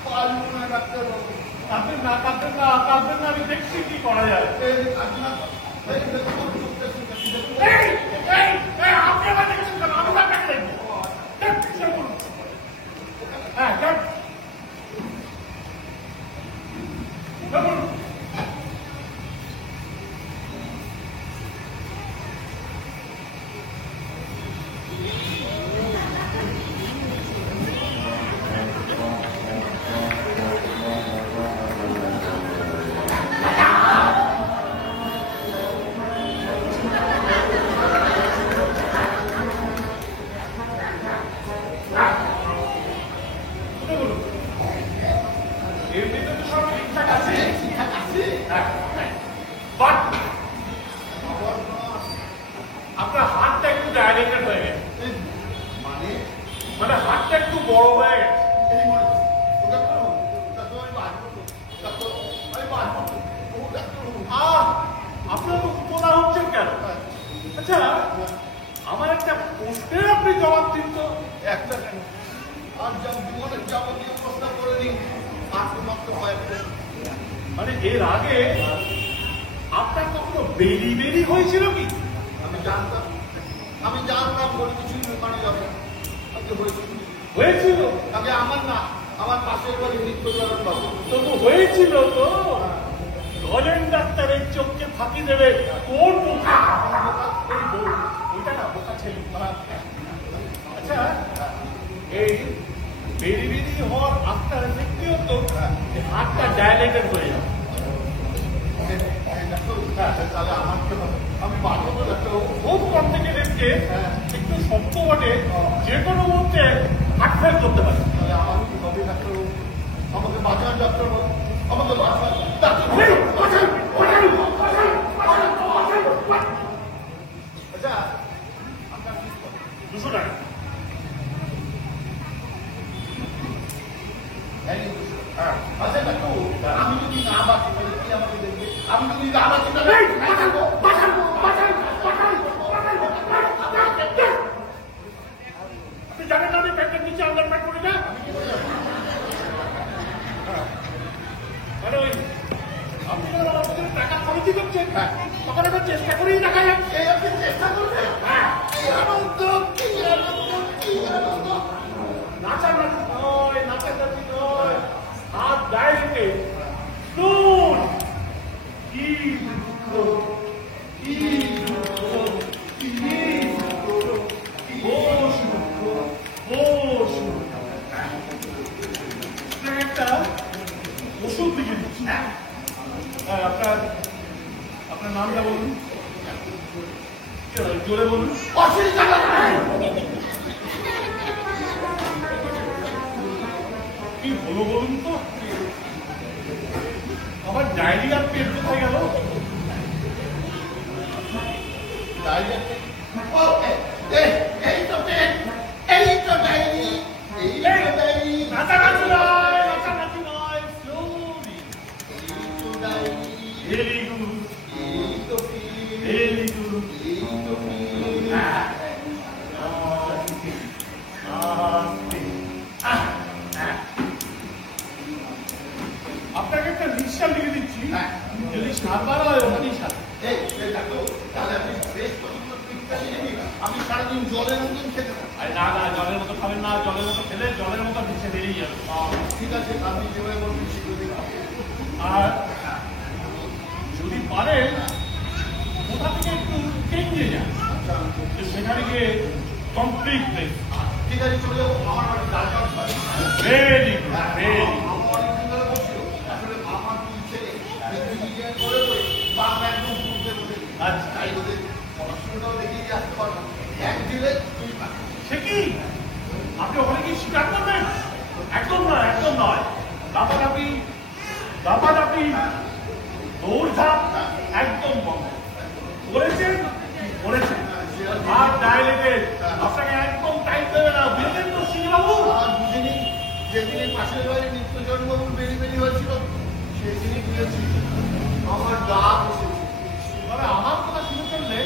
পারবো না ডাক্তারবাবু। আপনি না কাঁদবেন না, কাঁদবেন না, আমি দেখছি কি করা যায়। এই আপনার এই দেখুন, দেখুন, দেখুন। এই, এই, এই, আপনি আমার দেখে শুনবেন, আমি আপনাকে দেখবো। দেখ, শুরু করুন। হ্যাঁ, দেখ। দেখুন। দেখুন। এমনিতে তো সব ঠিকঠাক আছে। হ্যাঁ, হ্যাঁ। But আপনার হাতটা একটু ডায়ালেটেড হয়ে গেছে। মানে মানে হাতটা একটু বড় হয়ে গেছে। এই মনে ওটা করো, ডাক্তার আমি বাঁচবো তো। ডাক্তার আমি বাঁচবো তো। ও ডাক্তারবাবু। আপনারা তো উপদা হচ্ছেন কেন? আচ্ছা, আমার একটা প্রশ্নের আপনি জবাব দিন তো। একটা কেন, আর জীবনের যাবতীয় প্রশ্ন করে দিন, আর তো মাত্র কয়েকটা। মানে এর আগে আপনার কখনো বেরি হয়েছিল কি? আমি জানতাম বলে কিছুই মানে যাবে আজকে হয়েছিল। আগে আমার না, আমার পাশের বাড়ি নিত্যচরণ বাবু। তবু হয়েছিল তো। বলেন ডাক্তারের চোখকে ফাঁকি দেবে কোন বোকা? ওইটা না বোকা ছেলে। আচ্ছা, এই বেরি হওয়ার আফটার এফেক্টই হতো হাতটা ডায়ালেটেড হয়ে যাবে। তাহলে আমার কি হবে? আমি পারবো তো ডাক্তারবাবু? খুব কমপ্লিকেটেড কেস, একটু শক্ত বটে, যে কোনো মুহূর্তে হার্ট ফেল করতে পারে। তাহলে আমার কি হবে ডাক্তারবাবু? আমাকে বাঁচান ডাক্তারবাবু, আমাকে বাঁচান। আচ্ছা, আপনার কি 200 টাকা। আচ্ছা ডাক্তারবাবু, আমি যদি না বাঁচি তাহলে কি আমাকে দেখবে? আমি যদি না বাঁচি তাহলে আপনি জানেন না আমি প্যাকেট নিচে আন্ডারপ্যান্ট করি না? মানে ওই আপনি যখন আমার কাছে টাকা খরচই করছেন, তখন আমরা চেষ্টা করেই দেখা যাক। এই আপনি চেষ্টা করবেন? হ্যাঁ, কি আনন্দ, কি আনন্দ, কি আনন্দ। নাচানাচি নয়, নাচানাচি নয়, হাত ডাইরেক্টে শুন। কি দুঃখ, কি দুঃখ, কি দুঃখ, বস দুঃখ, বস দুঃখ। একটা ওষুধ লিখে দিচ্ছি। আপনার নামটা বলুন, জোরে বলুন। অসুবিধা কি হলো বলুন তো? আমার ডায়রিয়ার পেট কোথায় গেল? এই তো পেট, এই তো ডায়েরি, এই তো ডায়েরি, নাচানাচি নয়, নাচানাচি নয়, slowly. এই তো ডায়েরি, Very good, এই তো পেট, very good. এই তো পেট। আপনাকে একটা নিঃশ্বাস লিখে দিচ্ছি, যদি সাতবার হয় ওখানেই সাত। এই ডাক্তার, তাহলে আপনি বেশ পছন্দ পিঠটা নিয়ে নিন। আমি সারাদিন জলের মতন খেতে থাকি। আরে না না, জলের মতো খাবেন না, জলের মতো খেলে জলের মতো ভেসে বেরিয়ে যাবে। ঠিক আছে, আপনি যেভাবে বলবেন সেগুলো আর যদি পারেন কোথা থেকে একটু চেঞ্জে যান, যে সেখানে গিয়ে কমপ্লিট প্লেস। ঠিক আছে, চলে যাবো আমার বাড়ি ডাক্তার বাড়ি। Very good, very good. আমার অনেকদিন ধরে বলছিল, আসলে আমার দুই ছেলে ইঞ্জিনিয়ার করে বাংলা একদম পড়তে বসে। আচ্ছা, তাই ওদের পড়াশোনাটাও দেখিয়ে দিয়ে আসতে পারবো। এক দিলে দুই পাখি। সে কি আপনি ওখানে কি স্বীকার করবেন? একদম নয়, একদম নয়। দাপাদাপি দৌড়ঝাঁপ একদম বন্ধ করেছেন, করেছেন। আর ডায়ালেটেড আপনাকে একদম টাইম দেবে না, বুঝলেন তো সিংহবাবু? আর বুঝিনি, যেদিনই পাশের বাড়ি নিত্যচরণ বাবু বেরি হয়েছিল সেদিনই বুঝেছি আমার দাঁত এসেছে। তবে আমার কথা শুনে চললে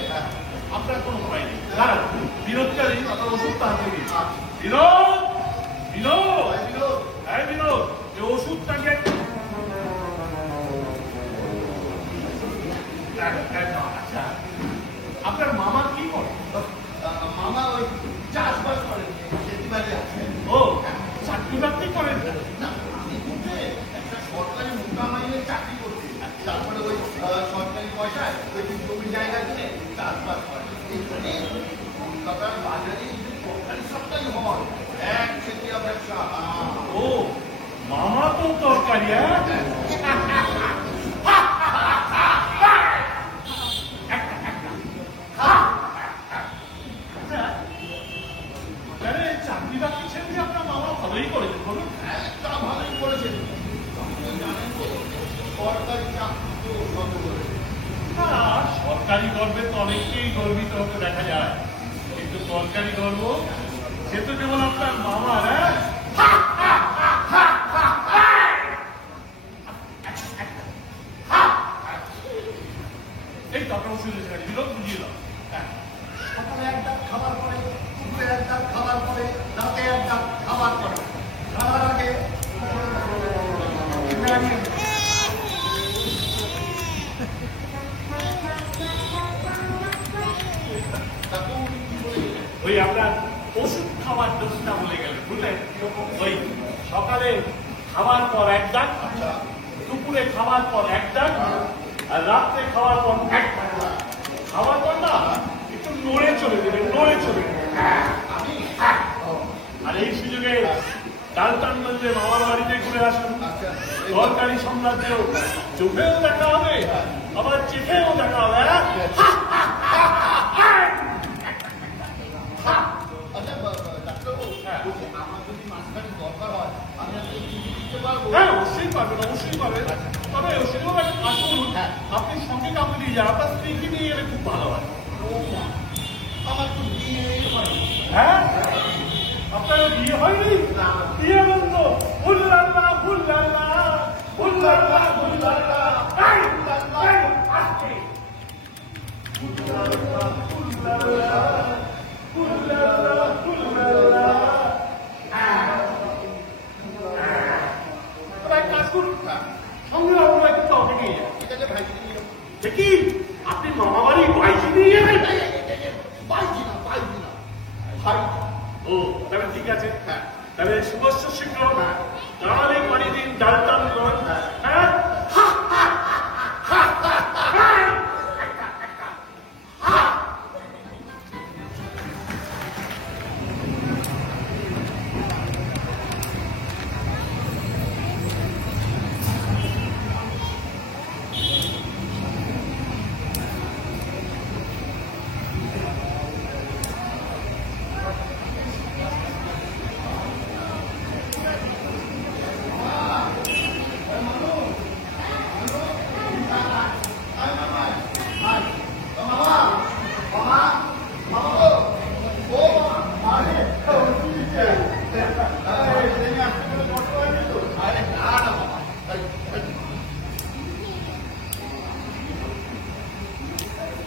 আপনার কোনো ভয় নেই। দাঁড়ান, বিনোদকারী আপনার ওষুধটা হাতে দিন। বিনোদ, বিনোদ, হ্যাঁ বিনোদ, এই ওষুধটাকে আচ্ছা, আপনার মামা কি করে? মামা ওই চাষবাস করেন, খেতে বাড়ি আছেন। ও, চাকরি বাকরি করেন না? না, আমি কিন্তু একটা সরকারি মোটা মাইনের চাকরি করছি। তারপরে ওই সরকারি পয়সায় ওই জমি জায়গা কিনে চাষবাস করে। এখানে কলকাতার বাজারে সরকারি সরকারি হওয়ার এক খেতিয়া ব্যবসা। ও, মামা তো তরকারি, হ্যাঁ? চাকরি বাকরি ছেড়ে আপনার মামা ভালোই করেছেন, বলুন। একটা ভালোই করেছেন। জানেন তো সরকারি চাকরি তো বন্ধ করেছে। হ্যাঁ, সরকারি গর্বে তো অনেককেই গর্বিত হতে দেখা যায়, কিন্তু সরকারি গর্ব সে তো যেমন আপনার মামার, হ্যাঁ? এই তো আপনার ওষুধ এসে গেছে, বিনোদ বুঝিয়ে দাও। হ্যাঁ, সকালে একটা খাবার ওই আপনার ওষুধ খাওয়ার দোষটা বলে গেলেন, বুঝলেন? ওই সকালে খাওয়ার পর এক ডাক, দুপুরে খাওয়ার পর এক ডাক, আর রাত্রে খাওয়ার পর এক ডাক। খাওয়ার পর না একটু নড়ে চলে দেবেন, নড়ে চলে দেবেন। আর এই সুযোগে ডালটানগঞ্জে মামার বাড়িতে ঘুরে আসুন। সরকারি সাম্রাজ্যেও চোখেও দেখা হবে, আবার চেখেও দেখা হবে। হ্যাঁ, অবশ্যই পারবেন, অবশ্যই পারবেন। তবে সেগুলো আসুন, আপনি সঙ্গে কাউকে নিয়ে যান, আপনার স্ত্রীকে নিয়ে গেলে খুব ভালো হয়। আমার তো বিয়ে হয়নি। হ্যাঁ, আপনার বিয়ে হয়নি? কি আনন্দ! হুল্লাল্লাহ, হুল্লাল্লাহ, হুল্লাল্লাহ, হুল্লাল্লাহ। এই, এই, আস্তে। হুল্লাল্লাহ, হুল্লাল্লাহ, হুল্লাল্লাহ, হুল্লাল্লাহ। তবে এক কাজ করুন, সঙ্গে আপনার একটু কাউকে নিয়ে যান। ঠিক আছে, ভাইকে নিয়ে দেখি আপনি মামা বাড়ি বাইকে নিয়ে যাবেন? বাইজি না, ভাই। ও, তাহলে ঠিক আছে। তাহলে শুভস্য শীঘ্র তাহলে পানি দিন ডালটানগঞ্জ। হ্যাঁ,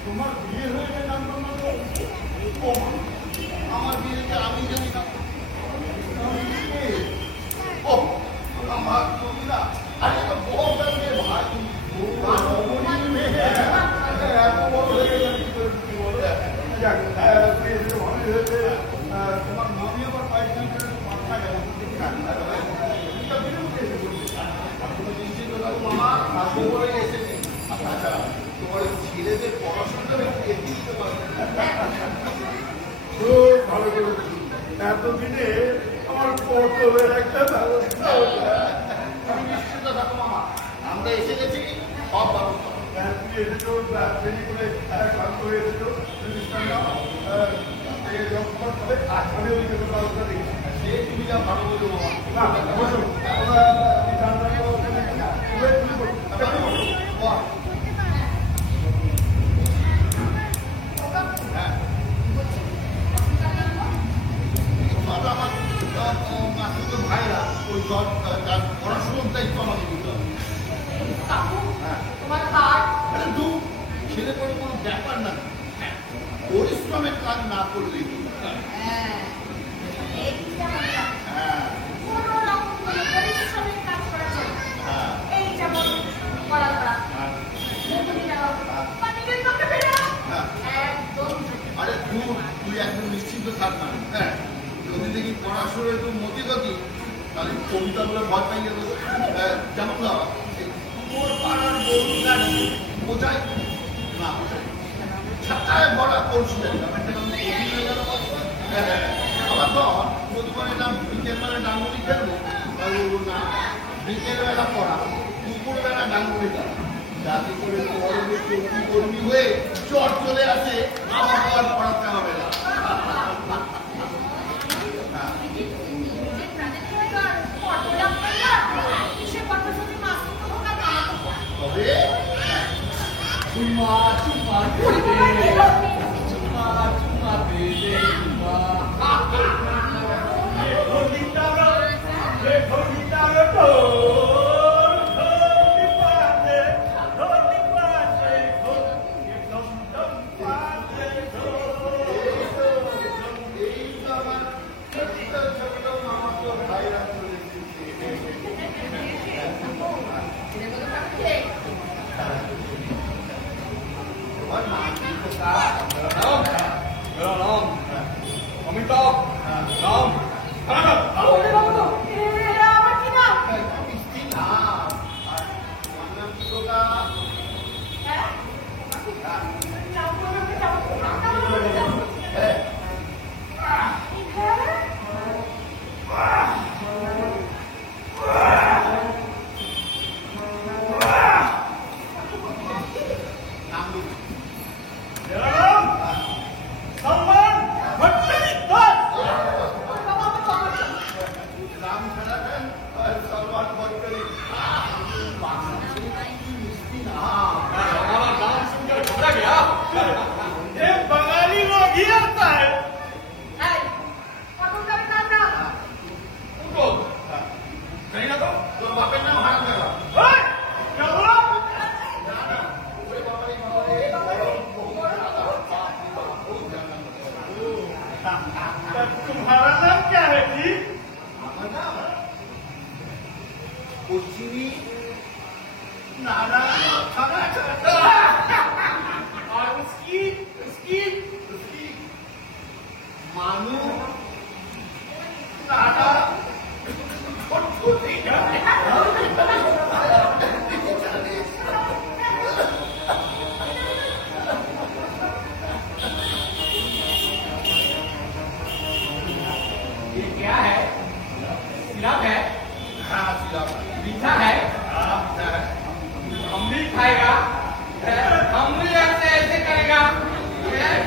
তোমার বিয়ে হয়ে গেছে আমার বিয়েতে আমি জানি না। ও আমার কবিরা, আরে তো বহু মেয়ে ভাই, এত বড় হয়ে গেছে কি বলে? যাক, ভালোই হয়েছে। তোমার মামি আবার পায়খানা করে মাথা গেল। মামা আসবে বলে এসেছে। আচ্ছা, তোমার ছেলেদের পড়াশোনা এগিয়ে দিতে পারবে। খুব ভালো করেছি। এতদিনে আমার পটলের একটা ব্যবস্থা হলো। তুমি নিশ্চিন্ত থাকো মামা, আমরা এসে গেছি, সব ব্যবস্থা। তুমি এসেছো, দেরি করে ক্লান্ত হয়ে এসেছো, আসলে ওই ব্যবস্থা দেখি। সে তুমি যা ভালো বলো মামা। না, বসো। ভাইরা ওই পড়াশোনার দায়িত্ব আমাকে দিতে হবে। তোমার কাজ ছেলে পড়ে কোনো ব্যাপার না, পরিশ্রমের কাজ না করলেই পরিশ্রমের কাজ করা যায়। এই যেমন পড়াশোনা, একদম আরে তুই একদম নিশ্চিন্ত থাক না। হ্যাঁ, যদি দেখি পড়াশোনার একটু মতিগতি, তাহলে কবিতা বলে ভয় পাই গেল। যেমন তোমার পাড়ার গরু গাড়ি বোঝাই না, ছাতায় ভরা কলসি আবার তো প্রতিবারে নাম বিকেলবেলা ডাঙ্গুলি খেলবো, না বিকেলবেলা পড়া, দুপুরবেলা ডাঙ্গুলি খেলা, যাতে করে পরবর্তী কর্মী হয়ে জ্বর চলে আসে, আমার আর পড়াতে হবে না। তবে চুমা চুমা চুমা চুমা পেলে চুমা तुम्हारा नाम क्या है जी? আমার নাম পশ্চিমী नाना खाना और उसकी उसकी उसकी मानू नाना ये क्या है? सिरप है? हाँ सिरप मीठा है? हम भी खाएगा, हम भी ऐसे ऐसे करेगा। ये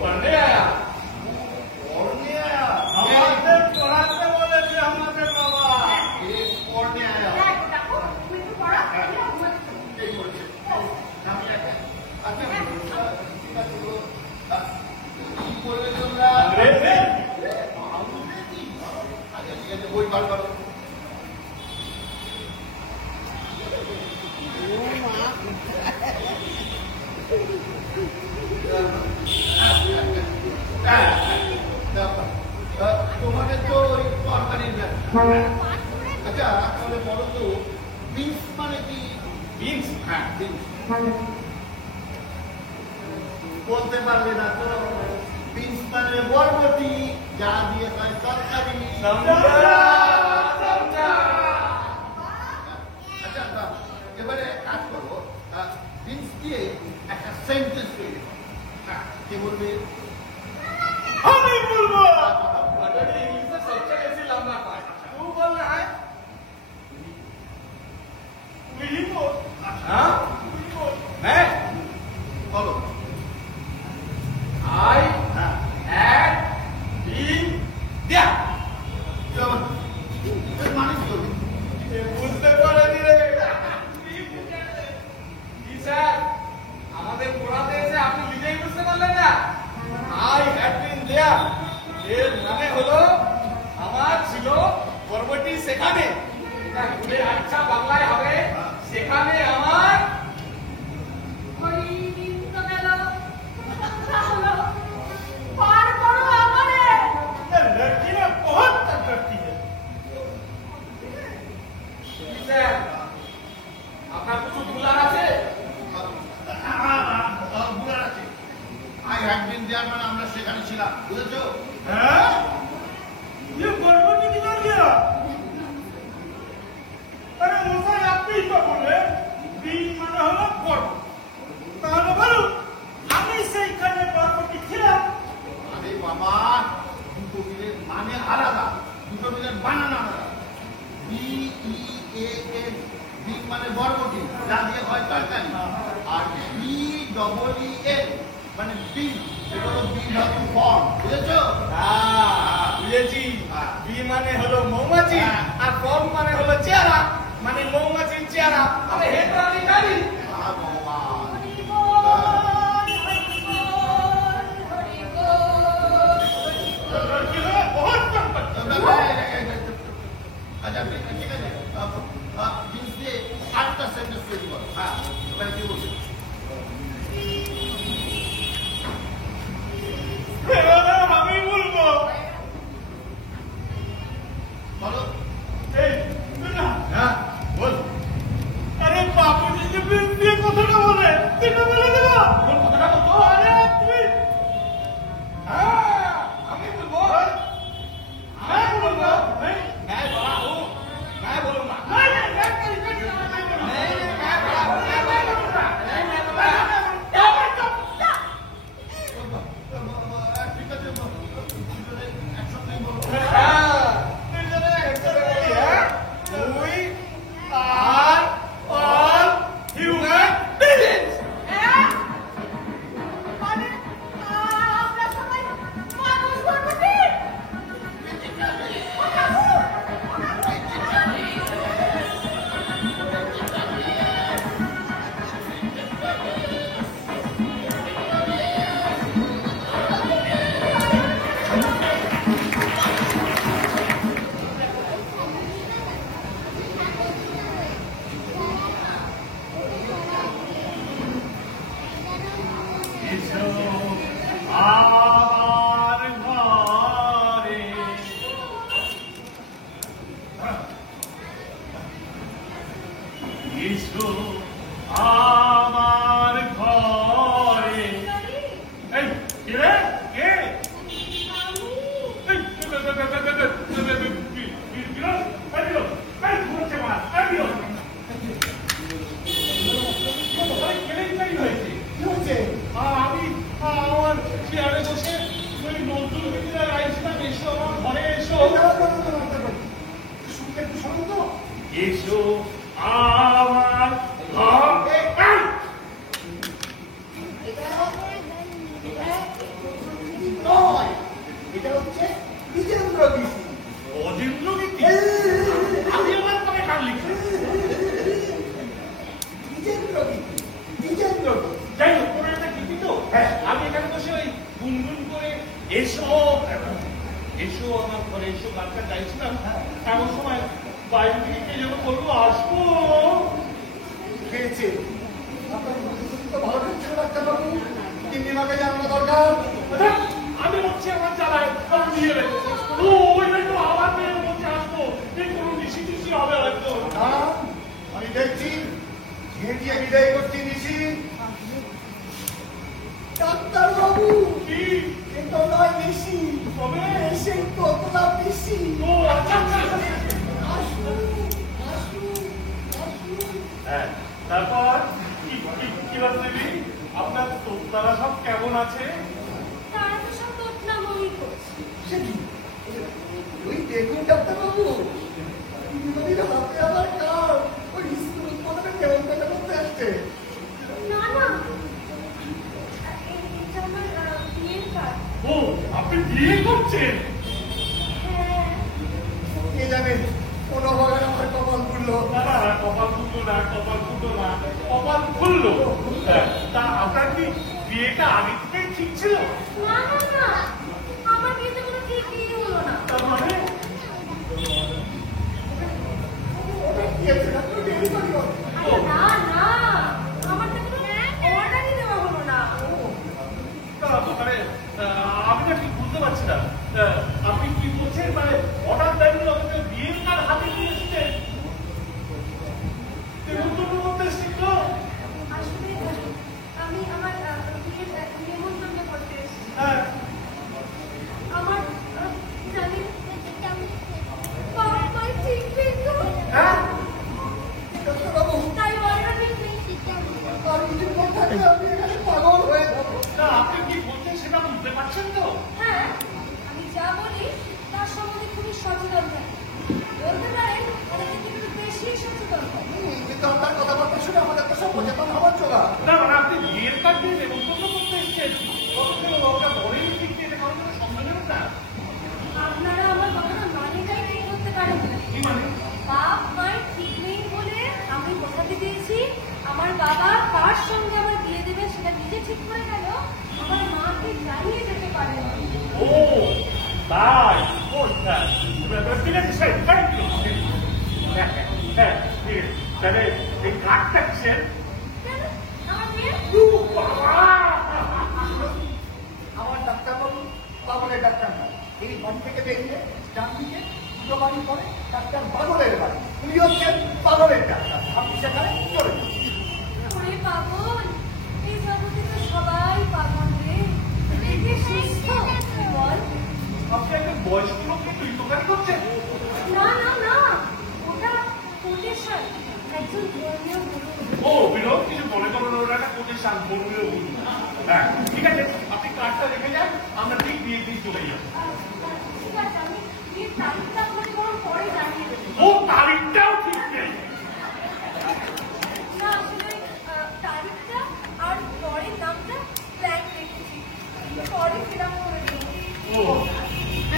पढ़ने आया বার করো। তোমাদের তো ওই তরকারির ব্যবসা। আচ্ছা তাহলে বলো তো বিনস মানে কি? বিনস? হ্যাঁ বিনস বলতে পারবে না তো? বিনস মানে বরবটি, যা দিয়ে হয় তরকারি। আচ্ছা এবারে কাজ করবো, বিনস দিয়ে একটা সেন্টেন্স তৈরি করো। হ্যাঁ কি বলবে? আমি বলবো ইংলিশে সবচেয়ে বেশি লম্বা পায়। তুই বল না হয় লিখো। হ্যাঁ मैं বলো। I হ্যাঁ had been there. কেমন? এর মানে কি হবে? বুঝতে পারেনি রে। কি স্যার আমাদের পড়াতে এসে আপনি নিজেই বুঝতে পারলেন না? I had been there এর মানে হলো আমার ছিল পরবর্তী সেখানে। এটা ঘুরে আচ্ছা বাংলায় হবে সেখানে আমার ওই দিন তো গেল হলো পার করো আমারে। लड़की ना बहुत तक करती है। স্যার আপনার কিছু ভুলার আছে? বুড়ার আছে। আই হ্যাড বিন দেয়ার মানে আমরা সেখানে ছিলাম, বুঝেছো? হ্যাঁ ये बरबटी किधर गया? अरे मौसा आप ही तो बोले बीन মানে হলো বড়। তাহলে বলো আমি সেইখানে বরবটি ছিলাম। আরে বাবা দুটো মিলের মানে আলাদা, দুটো মিলের বানান আলাদা। BEAN বিন মানে বরবটি, যা দিয়ে হয় তরকারি। আর BEEN মানে বিন, এটা হলো বিন ধাতু ফর্ম, বুঝেছো? বুঝেছি। হ্যাঁ। বি মানে হলো মৌমাছি হ্যাঁ। আর ফর্ম মানে হলো চেহারা, মানে মৌমাছির চেহারা। আরে হে প্রাণী জানি ভগবান। হরি বল হরি বল হরি বল। লড়কি হলো বহুত কম করতে। আচ্ছা ঠিক আছে, বিনস দিয়ে আটটা সেন্টেন্স তৈরি করো। হ্যাঁ এবারে কি বলছো? আমি বলবো বলো। এই না হ্যাঁ বল। আরে বাপু যদি বিয়ে কথাটা বলে এটা বলে দেবো কোন কথাটা বলতো? আরে তুই হ্যাঁ আমি বলবো मैं बोलूंगा मैं बड़ा हूँ मैं बोलूंगा नहीं मैं बड़ा हूँ मैं बोलूंगा क्या बात ঠিক আছে দুজনে একসাথে বলো। We are all human beings. মানে আমরা সবাই মানুষ বরবটি। আমার ঘরে এসো আমার ঘরে। এই কে রে? কে? আমি আমার চেয়ারে বসে ওই নজরুল গীতিরা গাইছিলাম, এসো আমার ঘরে এসো। এসো আমার ঘরে। এটা হচ্ছে দ্বিজেন্দ্র গীতি। অজিন্দ্র গীতি? আমি আমার কবে কার লিখছি? দ্বিজেন্দ্র গীতি, দ্বিজেন্দ্র গীতি। যাই হোক কোনো একটা গীতি তো। হ্যাঁ। আমি এখানে বসে ওই গুনগুন করে এসো এসো আমার ঘরে এসো গানটা গাইছিলাম এমন সময় বাইরে থেকে কে যেন বলবো আসবো। খেয়েছে আপনার তো ভালো করছিল ডাক্তারবাবু, 3 দিন আগে জানানো দরকার। আমি হচ্ছে আমার জ্বালায় আমি নিয়ে রেখেছি। ও ওইটা তো আবার মেয়ে বলছে আসবো, এই কোনো নিশি টিশি হবে হয়তো। না, আমি দেখছি ঘেঁটিয়ে বিদায় করছি নিশি। ডাক্তারবাবু, কি এ তো নয় নিশি, তবে সেই তোতলা পিসি। ও আচ্ছা আসুন, আসুন, আসুন। হ্যাঁ, তারপর কি বাচ্চাবি আপনার তোতারা সব কেমন আছে? তারা তো সব তোতলাময়ই করছে। সে কি? ওই দেখুন ডাক্তারবাবু, দিদিমণির হাতে আবার কার ওই স্কুল উৎপাদনে কেমন দেখা করতে আসছে। না না, এটা আমার বিয়ের কাজ। ও আপনি বিয়ে করছেন? হ্যাঁ, কে জানে কোন বাগান আমার কপাল খুললো। না না কপাল খুললো না, কপাল খুললো না, কপাল খুললো। তা আপনার কি বিয়েটা আগে থেকেই ঠিক ছিল? না না না, আমার বিয়েতে কোনো ঠিকই হলো না। তার মানে ওটা কি আছে ডাক্তার, দেরি করি না। আরে না না, আমার তো কোনো অর্ডারই দেওয়া হলো না। মানে আমি না ঠিক বুঝতে পারছি না, আপনি কি বলছেন? মানে অর্ডার দেননি অথচ বিয়ের কার্ড হাতে নিয়ে এসেছেন? নেমন্তন্ন করতে এসেছেন তো? আসলে আমি আমার বিয়ের নেমন্তন্ন করতে এসেছি। হ্যাঁ, আমার জানেন বাবা ঠিক নেই তো, হ্যাঁ ডাক্তারবাবু, তাই অর্ডার ঠিক নেই। আর কিছুক্ষণ থাকলে আমি এখানে পাগল হয়ে যাবো। না আপনি কি বলছেন সেটা বুঝতে পারছেন তো? হ্যাঁ, আমি যা বলি তার সম্বন্ধে খুবই সচেতন থাকি। বলতে পারেন অনেকের থেকে একটু বেশি সচেতন থাকি। কিন্তু আপনার কথাবার্তা শুনে আমাদের তো সব সচেতন হওয়ার জোগা। না মানে আপনি বিয়ের কার্ড দিয়ে নেমন্তন্ন করতে এসেছেন, অথচ ওটা বলেনি ঠিক দিয়ে কারণ কোনো সন্দেহ না। আপনারা আমার কথাটা মানেটাই ঠিক করতে পারেন না। কি মানে? বাপ মায়ের ঠিক নেই বলে আমি বোঝাতে দিয়েছি আমার বাবা কার সঙ্গে আমার বিয়ে দেবে সেটা নিজে ঠিক করে গেল, আমার মাকে জানিয়ে যেতে পারে না। ও তাই, ও তাই। ঠিক আছে স্যার, থ্যাংক ইউ। হ্যাঁ হ্যাঁ ঠিক আছে, তাহলে এই কার্ডটা কিসের? কেন? আমার মেয়ে? ও বাবা! আমার ডাক্তারবাবু পাগলের ডাক্তার নয়। এই ঘর থেকে দেখলে ডান দিকে দুটো বাড়ি পরে ডাক্তার পাগলের বাড়ি। উনি হচ্ছেন পাগলের ডাক্তার। আপনি সেখানে চলে যান। ওরে পাগল, এই জগতে তো সবাই পাগল রে। এই যে সুস্থ বল। আপনি একটা বয়স্ক লোককে তুই দোকানি করছেন? না না না, ওটা কোটেশন, একজন ধর্মীয় গুরু। ও বিনোদ, কিছু মনে করবেন, ওটা একটা কোটেশন, ধর্মীয় গুরু। হ্যাঁ ঠিক আছে, আপনি কার্ডটা রেখে যান, আমরা ঠিক বিয়ে দিয়ে চলে যাবো। ঠিক আছে, আমি বিয়ের তারিখটা আপনাকে বরং পরে জানিয়ে দেবো। ও তারিখটাও ঠিক নেই? না আসলে তারিখটা আর পরের নামটা ব্ল্যাঙ্ক রেখেছি, পরে ফিলাপ করে দেবো। ও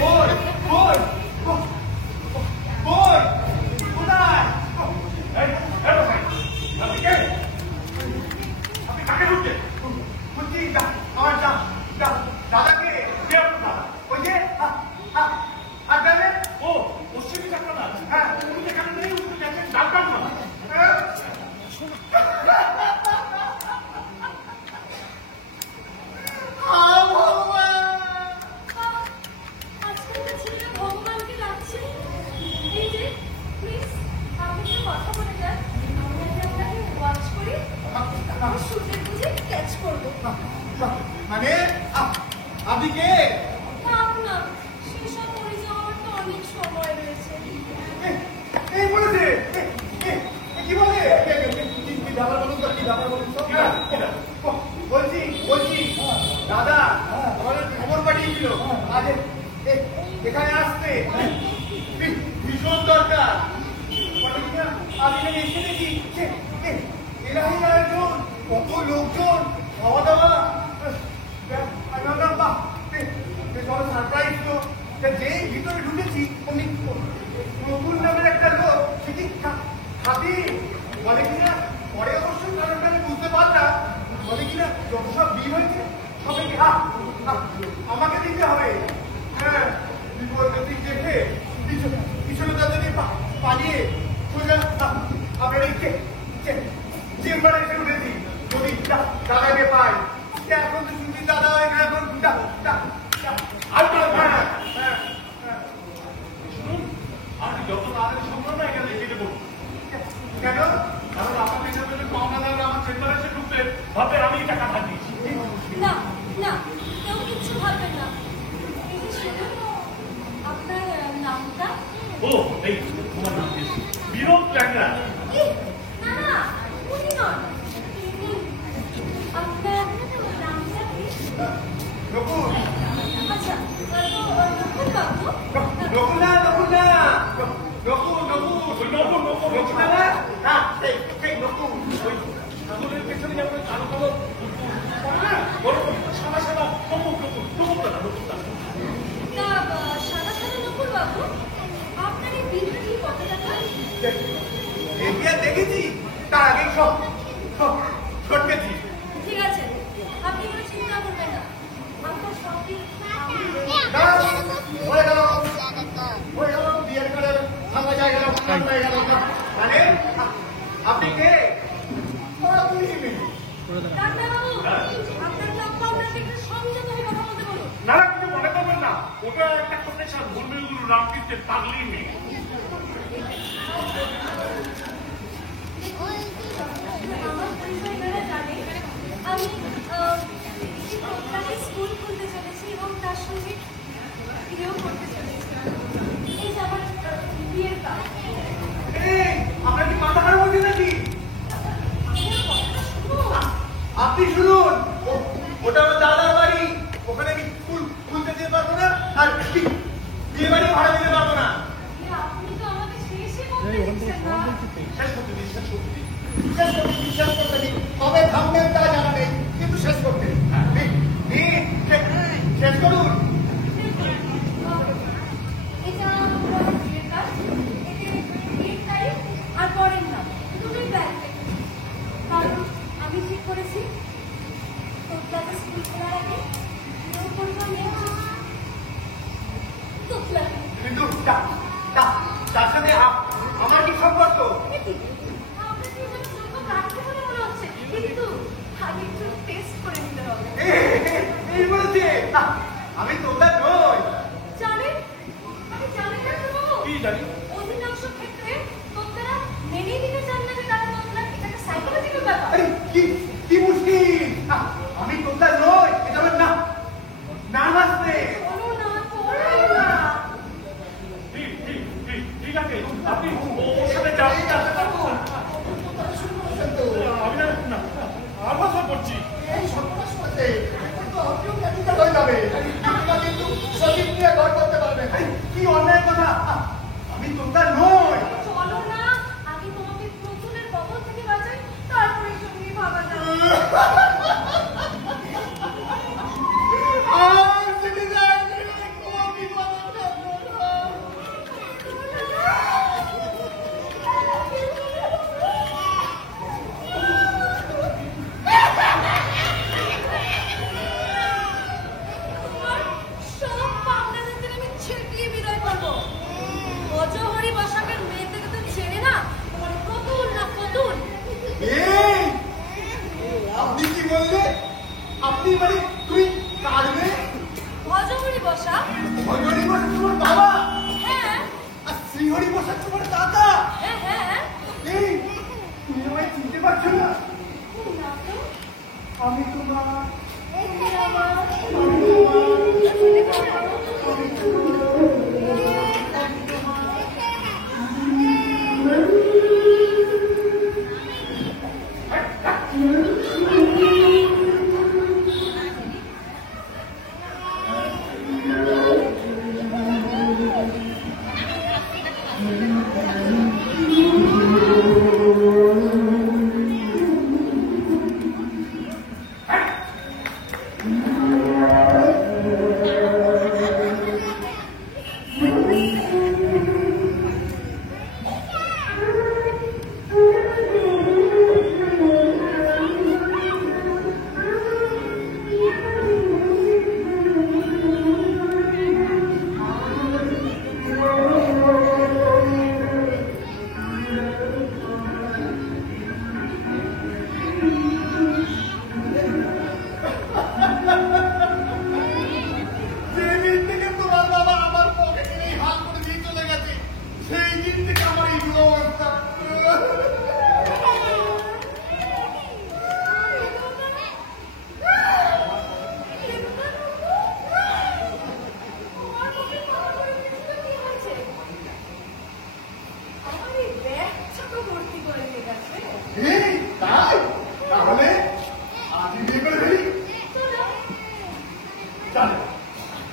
কই কই কই কোথায়? এই, এই ভাই, আপনি কে? আপনি কাকে ঢুকছেন? বলছি আমার দাদাকে কে আপনার দাদা? ওই যে আপনাদের ও পশ্চিমী ডাক্তার না? হ্যাঁ, উনি যেখানে নেই উনি গেছেন ডাক্তার না। আজকে তো ছেলেরা ভগবানকে ডাকছে। এই যে প্লিজ আপনি একটু কথা বলে যান, আমি আগে আপনাকে ওয়াচ করি, আমি সূর্যের বুঝে ক্যাচ করবো। মানে আপনি কে? আপনার সেসব পরিচয় আমার তো অনেক সময় রয়েছে। এই বলেছে কি বলে? কি ব্যাপার বলুন তো, কি ব্যাপার বলুন তো? বলছি দাদা আমাদের খবর পাঠিয়েছিল আজ এখানে আসতে, ভীষণ দরকার। আমি এখানে এসে দেখি এরাই আয়োজন, কত লোকজন, খাওয়া দাওয়া। আমি ভাবলাম বাহ, বেশ বড় সারপ্রাইজ তো। যেই ভিতরে ঢুকেছি অমনি নতুন নামের একটা লোক সেটি খাতি বলে কিনা, পরে অবশ্য কারণটা আমি বুঝতে পারলাম, বলে কিনা যত সব বিল হয়েছে সবাইকে আমাকে দিতে হবে। হ্যাঁ প্রগতি দেখে পিছনে তাদের পালিয়ে সোজা আপনার এই চেম্বারে এসে উঠেছি। যদি দাদাকে পাই, এখন তো শুনছি দাদা এখন শুনুন, আপনি যত তাড়াতাড়ি সম্ভব না এখানে কেটে পড়ুন। কেন? কারণ আপনার হিসাবে পাওনাদাররা আমার চেম্বারে এসে ঢুকলে ভাবে আমি টাকা ধার দিয়েছি। না না, কেউ কিচ্ছু ভাববেন না। এই যে শুনুন, আপনার নামটা? ও, এই তোমার নাম কি? বিনোদ ট্যাংরা। না না, উনি নন। আপনার নামটা কি? নকুল। আচ্ছা, নকুল বাবু। নকুল না, নকুল না, নকুল না, সেই নকুল। ওই ঠাকুরের পেছনে যেমন কালো কালো পড়ে না, ওরকম সাদা সাদা নকুল তা সাদা সাদা নকুল বাবু, আপনার এই বিলটা কি কত টাকা? এগিয়ে দেখেছি, তার আগে সব ছটকেছি। ঠিক আছে, আপনি কোনো চিন্তা করবেন না। আপনার সব বিল হয়ে গেল বিয়ের করে ভাঙা যায় গেল হয়ে গেল। মানে আপনি কে? ডাক্তারবাবু, আপনার লক্ষ্য আপনাকে একটু সংযত হয়ে কথা বলতে বলুন। না না, কিছু মনে করবেন না, ওটা একটা প্রফেশন। গুরু রামকৃষ্ণের পাগলি মেয়ে। আমার পরিচয় যারা জানে, আমি কলকাতায় স্কুল খুলতে চলেছি এবং তার সঙ্গে বিয়েও করতে চলেছি। এই যে আমার বিয়ের কাজ। আপনার কি মাথা খারাপ হচ্ছে নাকি? আপনার কথাটা শুনুন। আপনি শুনুন, ওটা আমার দাদার বাড়ি। ওখানে আমি স্কুল খুলতে যেতে পারবো না, আর বিয়ে বাড়ি ভাড়া দিতে পারবো না। আপনি তো আমাকে শেষই করতে দিচ্ছেন না। শেষ করতে দিন, শেষ করতে দিন। শেষ করতে দিন, কবে থামবেন তা জানা নেই, কিন্তু শেষ করতে দিন। শেষ করুন। এটা আমার বিয়ের কাজ। এতে বিয়ের তারিখ আর পরের নাম দুটোই ব্যাগ থেকে। কারণ আমি ঠিক করেছি তোতলাকে স্কুল খোলার আগে বিয়ে করবো তোতলাকে। কিন্তু তার সাথে আমার কি সম্পর্ক? আপনার কি এসব যোগ্য প্রার্থী বলে মনে হচ্ছে? কিন্তু আগে একটু টেস্ট করে নিতে হবে। এই বলেছে আমি তোমরা নই। জানেন, আপনি জানেন না তো বাবু? কি জানি? অধিকাংশ ক্ষেত্রে তোতলারা মেনেই নিতে চান না যে তারা তোতলা। এটা একটা সাইকোলজিক্যাল ব্যাপার। আরে কি মুশকিল! আমি তোমরা নই, এটা আমার না হাসতে। কোনো না করো না। ঠিক আছে, আপনি ওর সাথে যান। আমি না আমার সব করছি। এই সর্বনাশ হয়েছে, এখন তো আপনিও ক্যান্ডিডেট হয়ে যাবে, কিন্তু সঠিক নিয়ে ঘর করতে পারবেন। কি অন্যায় কথা! আমি তোমরা নই। চলো না, আগে তোমাকে প্রথমের কবল থেকে বাঁচাই, তারপরে এসব নিয়ে ভাবা যাবে। সব পাবনাদের আমি ছেটিয়ে বিদায় করবো। অজহরি বসাকের মেয়ে থেকে তো চেনে না, তোমার কতুল না কতুল। এই, আপনি কি বললে? আপনি মানে তুই কাঁদবে? অজহরি বসা? হরিহরি বসা তোমার বাবা, হ্যাঁ আর শ্রীহরি বসা তোমার দাদা। হ্যাঁ হ্যাঁ। এই, তুমি আমায় চিনতে পারছো না? না তো। আমি তোমার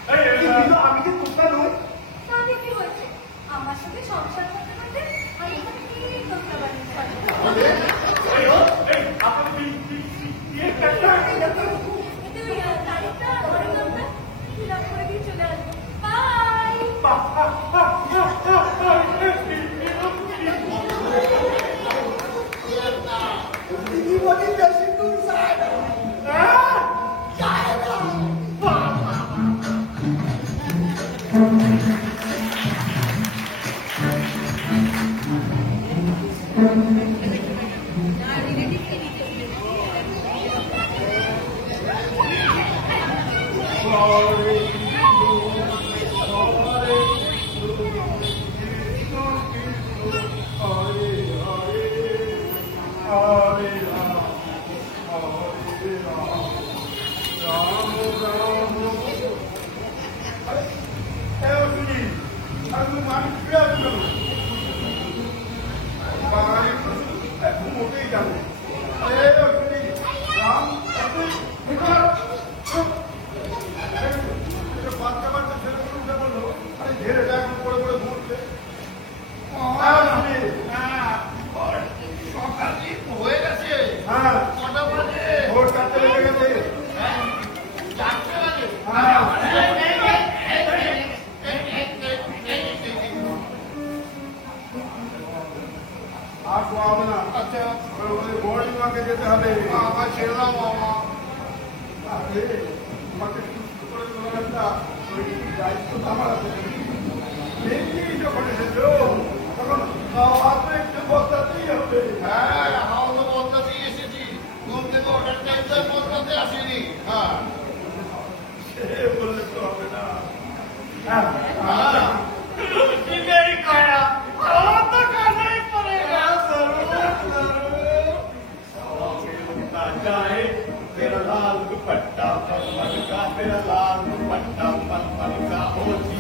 কিন্তু আমি যে তোমরা নই। তাহলে কি হয়েছে? আমার সাথে সংসার করতে করতে আমি এখানে কি করতে পারি? তারিখটা ধরে নামটা ফিল আপ করে দিয়ে চলে আসবো। বাই। হয়ে গেছে কটা বাজে? চারটে বাজে। আর পাবো না। আচ্ছা বোর্ডিং ওয়ার্কে যেতে হবে। আমার ছেড়ে দাও বাবা। আরে তোমাকে সুস্থ করে তোলার একটা দায়িত্ব তো আমার আছে। দেখি যখন এসেছো তখন খাওয়া তো একটু বস্তাতেই হবে। হ্যাঁ হাওয়া তো বদলাতেই এসেছি, ঘুম থেকে ওঠার টাইমটা বদলাতে আসিনি। হ্যাঁ সে বললে তো হবে না। तेरा लाल दुपट्टा पलमल का, तेरा लाल दुपट्टा पलमल का, होती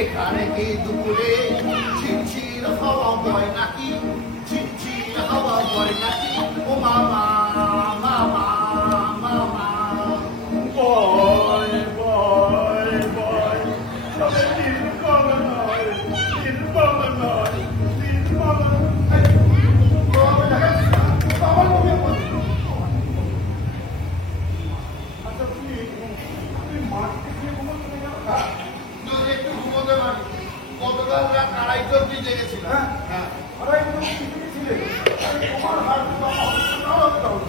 এখানে কি দুপুরে ছিরছির হাওয়া বয় নাকি? ছিরছির হাওয়া বয় নাকি? ও মামা মামা মামা। boy, boy, boy. তবে নির্মল নয়, নির্মল নয়, নির্মল আচ্ছা তুমি মাঠকে গিয়ে ঘুমোতে গেল না? যদি একটু ঘুমোতে পারি। গতকাল রাত আড়াইটে অব্দি জেগেছিলাম। হ্যাঁ আরে একদম পিছনে ছিলে। আরে তোমার হাত নাও হবে তাহলে।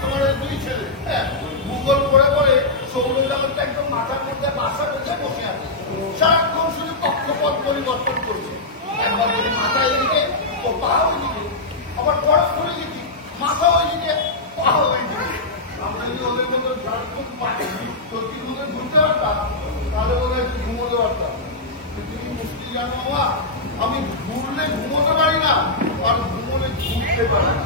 তোমার ওই দুই ছেলে ভূগোল পড়ে পড়ে সৌরজগৎটা একদম মাথার মধ্যে বাসা বেঁধে বসে আছে। সারাক্ষণ শুধু কক্ষপথ পরিবর্তন করছে। একবার যদি মাথা এদিকে ও পা ওইদিকে, আবার বরফ করে দিচ্ছি মাথা ওইদিকে পা ওইদিকে। আমরা যদি ওদের মতো সারাক্ষণ সত্যি মধ্যে ঘুরতে পারতাম তাহলে ওদের একটু ঘুমোতে পারতাম। তুমি মুশকিল জানো বাবা, আমি ঘুরলে ঘুমোতে পারি না আর ঘুমোলে ঘুরতে পারি না।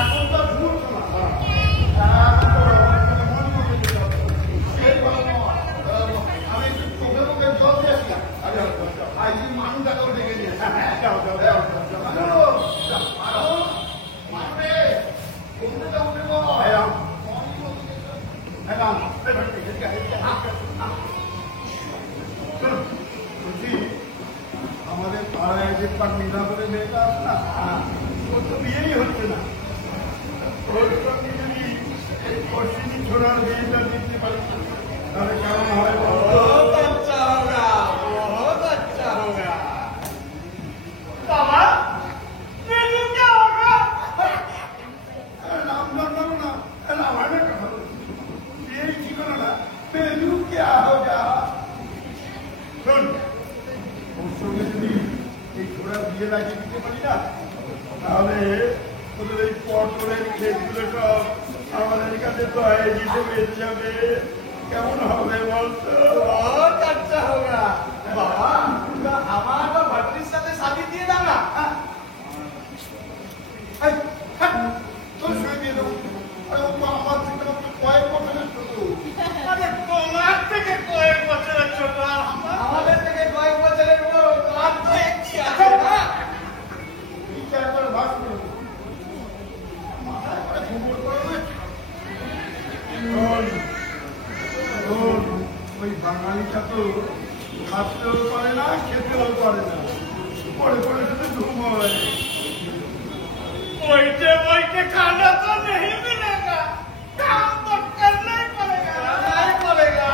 এখন তো ঘুরছো না। আমি একটু চোখে মুখে জল দিয়ে আসলাম। আইসি মানুষ টাকাও ডেকে নিয়ে আমাদের পাড়ায় যে পাটনিদা বলে মেয়েটা আছে না, ওর তো বিয়েই হচ্ছে না। ওর সঙ্গে যদি এই অশ্বিনী ছোড়ার বিয়েটা দিতে পারি তাহলে কেমন হয়? बहुत अच्छा होगा, बहुत अच्छा होगा। बाबा मेनू क्या होगा? नाम जानना ना, नाम है ना कहा यही ठिकाना ना, मेनू क्या होगा? सुन, ওর সঙ্গে যদি এই ছোড়ার বিয়ে লাগিয়ে দিতে পারি না তাহলে ওদের এই পটলের ক্ষেতগুলো সব আমাদের কাছে তো হিসেবে এসে যাবে। কেমন হবে বলতো? बहुत अच्छा होगा। बाबा हमारा भट्टी साथे शादी दिए दाओ ना। তোর সঙ্গে দিয়ে দেবো। আরে ও তো আমার থেকে কয়েক বছরের ছোট। अरे তোমার থেকে কয়েক বছরের ছোট আর আমাদের থেকে কয়েক বছরের বড়। তোমার তো একই আছে না। এই চারবার ভাগ করে দেবো। মাথায় করে ঘুমো বাঙালিটা তো খাতেও পারে না, খেতেও পারে না, পরে পরে শুধু ঘুমোয়। ওইটে खाना तो नहीं मिलेगा, काम तो करना ही पड़ेगा।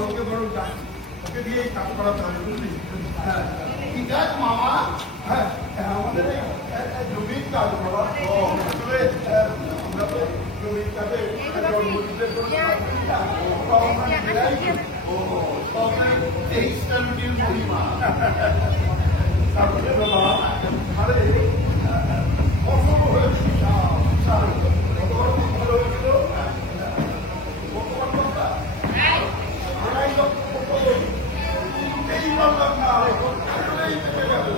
ওকে বড় যান, ওকে দিয়ে কাজ করাতে হবে, বুঝলি? ঠিক আছে মামা। হ্যাঁ, আমাদের জমির কাজ বাবা। আসলে আমরা তো জমির কাজে জন্মদিনের জন্য ও তবে 23টা রুটির মহিমা। তারপরে বাবা, আরে অসম হয়েছি, কতবার ভালো হয়েছিল, কতবার কথা আড়াই লক্ষ এই বললাম না, আসলেই পেতে যাবো।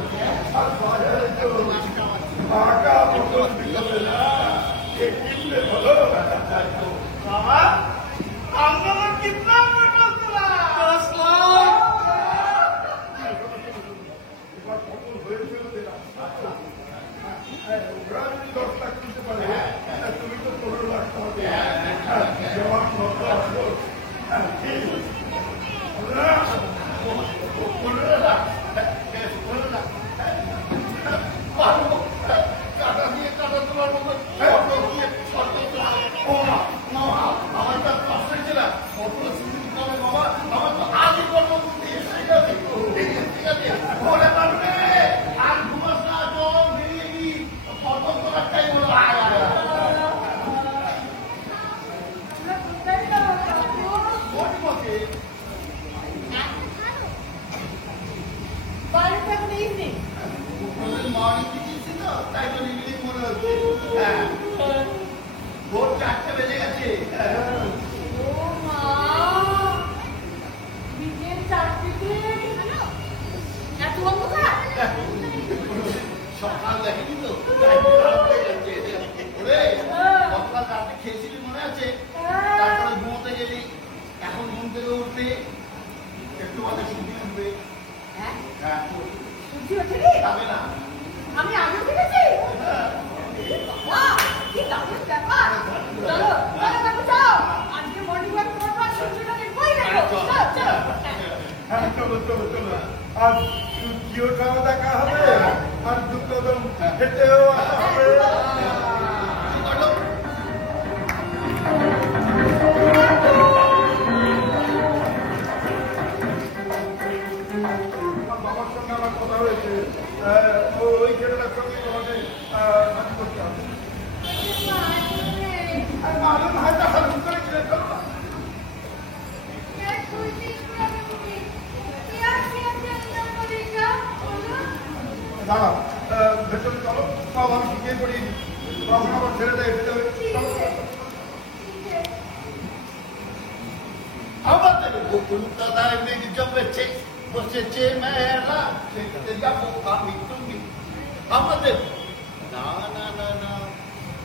আর বাজারে তো টাকা মতন বিকাবে না, কিনলে ভালো। मामा, आंदोलन कितना बड़ा चला? 10 लाख। এবার কত হয়েছিল সেটা ওরা যদি 10 লাখ কিনতে পারে, তুমি তো 15 লাখ পাবে। জবাব কত আসলো? কাটা দিয়ে কাটা তোমার মতো আমার তো কষ্ট ছিল, কতগুলো সুযোগ পাবে বাবা, আমার তো আগে কর্মসূচি এসে গেছে। ঠিক আছে, ঘরে পারবে আর ঘুমাস না, জল বেরিয়ে গি কত টাকাই বলো। তাই তো ইংলিশ মনে হচ্ছে। হ্যাঁ, ভোর 4টে বেজে গেছে। সকাল দেখেনি তো, গতকাল রাতে খেয়েছিলি মনে আছে? তারপরে ঘুমোতে গেলি, এখন ঘুম থেকে উঠবে একটু বাদে সবজি উঠবে। হ্যাঁ, যাবে না। আমি আগে দেখেছি কি দারুণ ব্যাপার। চলো চলো যাও, আজকে মর্নিং ওয়াক করবো, আর সূর্যটা দেখবোই দেখো। চলো হ্যাঁ, চলো চলো চলো, আজ জিও খাওয়া দেখা হবে, আর দু কদম হেঁটেও আসা হবে। বাবার সঙ্গে আমার কথা হয়েছে, ওই ছেলেটার সঙ্গে তোমাকে কাজ করতে হবে। মালুম হয়তো হালুম করেছিলেন, চলো না। দাঁড়াও, ভেতরে চলো, সব আমি শিখিয়ে পড়িয়ে দিই, তখন আবার ছেড়ে দেয় এসে যাবে। আমাদের কলকাতায় মেঘ জমেছে, বসেছে মেলা, দেখতে যাবো আমি তুমি। আমাদের না না না না,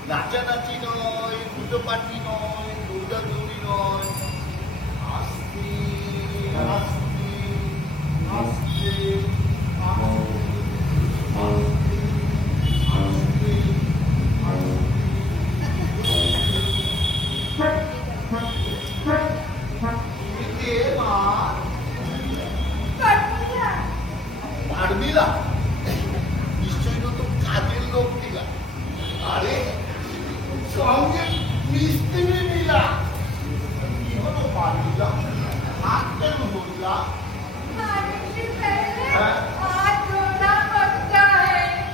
নাচানাচি নয়, পুজো পার্টি নয়, দৌড়াদৌড়ি নয়, আস্তে আস্তে আস্তে আস্তে আস্তে মা পারবিলা, নিশ্চয়ই নতুন কাজের লোক দিলা। আরে সঙ্গে মিস্ত্রি নিলা, কি হলো পারবিলা, হাত কেন ধরলা?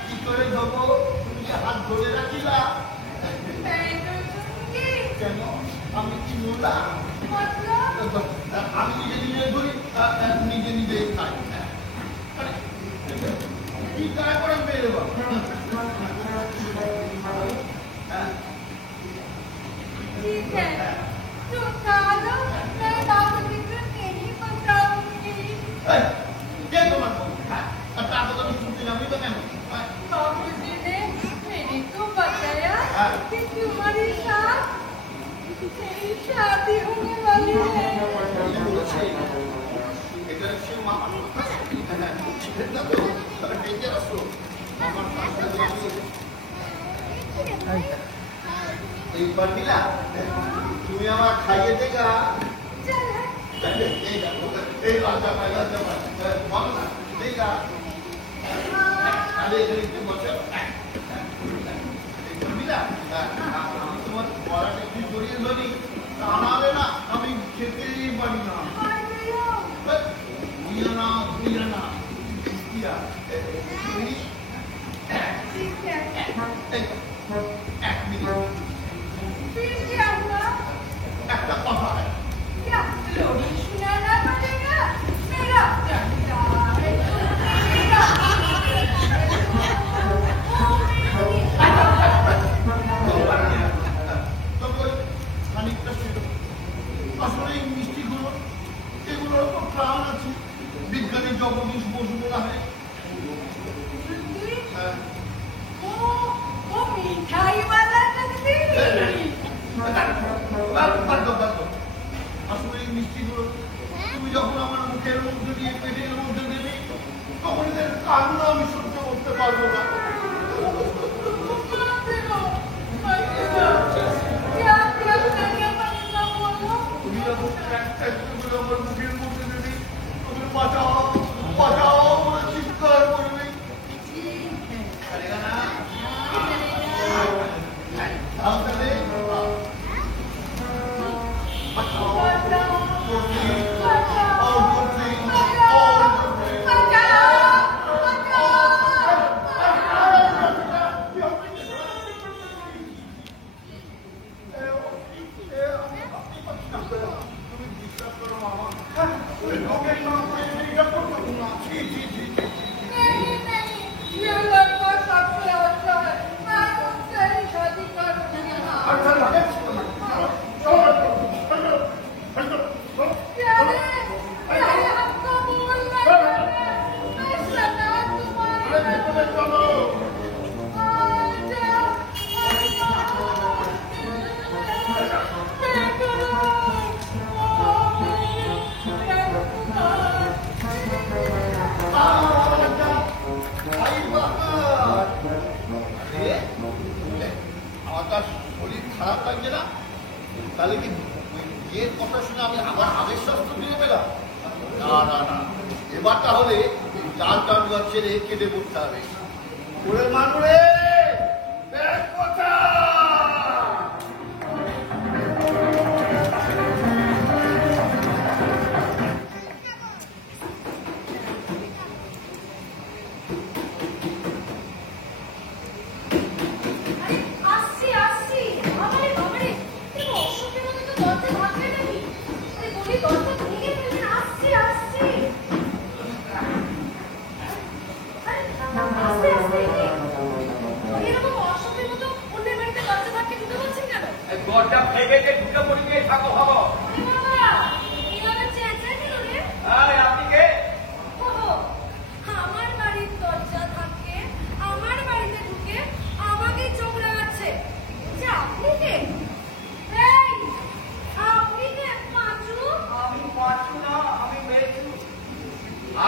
কি করে ধরবো? তুমি যে হাত ধরে রাখিলা কেন? আমি কি মোলা? আমি নিজে নিজে ধরি, নিজে নিজে খাই। কি কাজ করে বেরো? ठीक है, तो खाना मैं बाबूजी को नहीं बताऊंगी। কে তোমার? তারপর তুমি শুনতে যাবি তো কেন? बाबूजी ने मेरे को बताया कि तुम्हारे साथ मेरी शादी होने वाली है। এটা সে মামা এটা তো ডেঞ্জারাস। আমার এইবার দিলা তুমি আমার খাইয়ে দেখা এই লজ্জা পাই বলো না দেখা আমি তোমার পড়াটা একটু জড়িয়ে ধরি তা নাহলে না আমি খেতেই পারি না বুঝিয়ে না বুঝিয়ে না এক মিনিট একটা কথা আসলে এই মিষ্টিগুলো এগুলোর তো প্রাণ আছে বিজ্ঞানী জগদীশ বসু বলা হয় আসলে এই মিষ্টিগুলো তুমি যখন আমার মুখের মধ্যে দিয়ে পেটের মধ্যে দেবে তখন এদের কান্না আমি সহ্য করতে পারবো না তুমি যখন আমার মুখের মধ্যে দেবে তুমি বাঁচাও বাঁচাও বলে চিৎকার করবে শরীর খারাপ লাগছে না তাহলে কি বিয়ের কথা শুনে আমি আবার আবেশ শাস্ত্র দিয়ে পেলাম না না না এবার তাহলে চাল টান ছেড়ে কেটে পড়তে হবে ওরে মানুরে কথা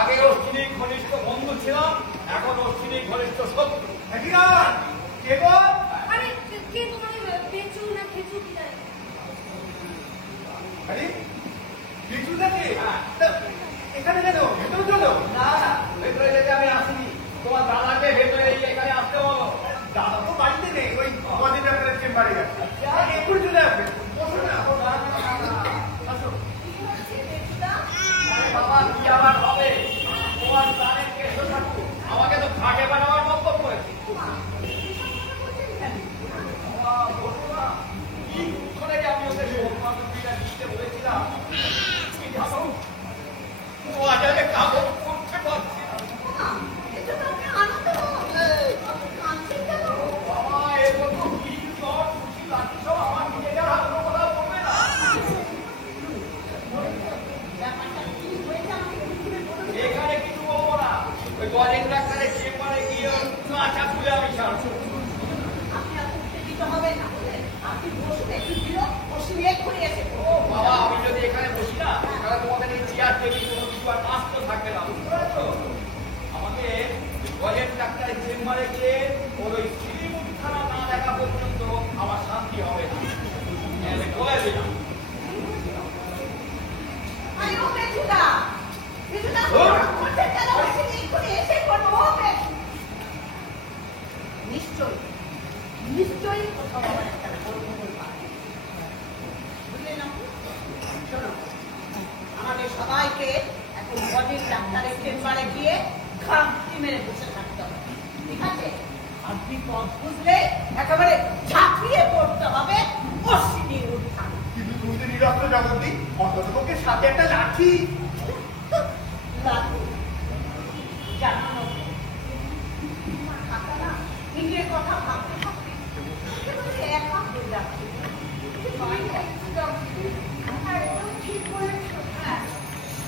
আগে অশ্বিনী ঘনিষ্ঠ বন্ধু ছিলাম এখন অশ্বিনী ঘনিষ্ঠ শত্রু এখানে কেন ভেতরে চলো না ভেতরে যেতে আমি আসিনি তোমার দাদাকে ভেতরে এখানে আসতে বলো দাদা তো বাড়িতে নেই ওই কদিন আপনার চেম্বারে গেছে এক্ষুনি চলে আসবে বাবা কি আবার হবে তোমার প্রাণের কেসো থাকুক আমাকে তো ঘাটে বানাবার বক্তব্য হয়েছে আমি ওদের দিতে বলেছিলাম বাজারে কাগজ করতে পারছি বাবা এগুলো তো কি সব খুশি লাঠি সব আমার নিজেদের হাত কথা বলবে না এখানে কিছু বলবো না ওই গজেন ডাক্তারের চেম্বারে গিয়ে কাঁচা খুলে আমি ছাড়ছি বাবা আমি যদি এখানে বসি না তাহলে তোমাদের এই চেয়ার টেবিল কোনো কিছু আর আসতে থাকবে না বুঝতে পারছো আমাকে গজেন ডাক্তারের চেম্বারে গিয়ে ওই শ্রীমুখখানা না দেখা পর্যন্ত আমার শান্তি হবে আমি বলে দিলাম। আরে ও বেচুদা করতে কেন হয়েছে এক্ষুনি এসে করবো হবে নিশ্চয়ই কোথাও আবার একটা গন্ডগোল পাবে বুঝলে না শোনো আমাদের সবাইকে এখন বডির ডাক্তারের চেম্বারে গিয়ে খামটি মেরে বসে থাকতে হবে ঠিক আছে আপনি পথ বুঝলে একেবারে ঝাঁপিয়ে পড়তে হবে অশ্বিনীর উত্থান কিন্তু তুমি তো নিরস্ত্র জগৎটি, অন্তত পক্ষে সাথে একটা লাঠি। লাঠি জানানো থাকা না নিজের কথা ভাবতে ভাবতে একেবারে একা হয়ে যাচ্ছে একদম ঠিক বলেছো।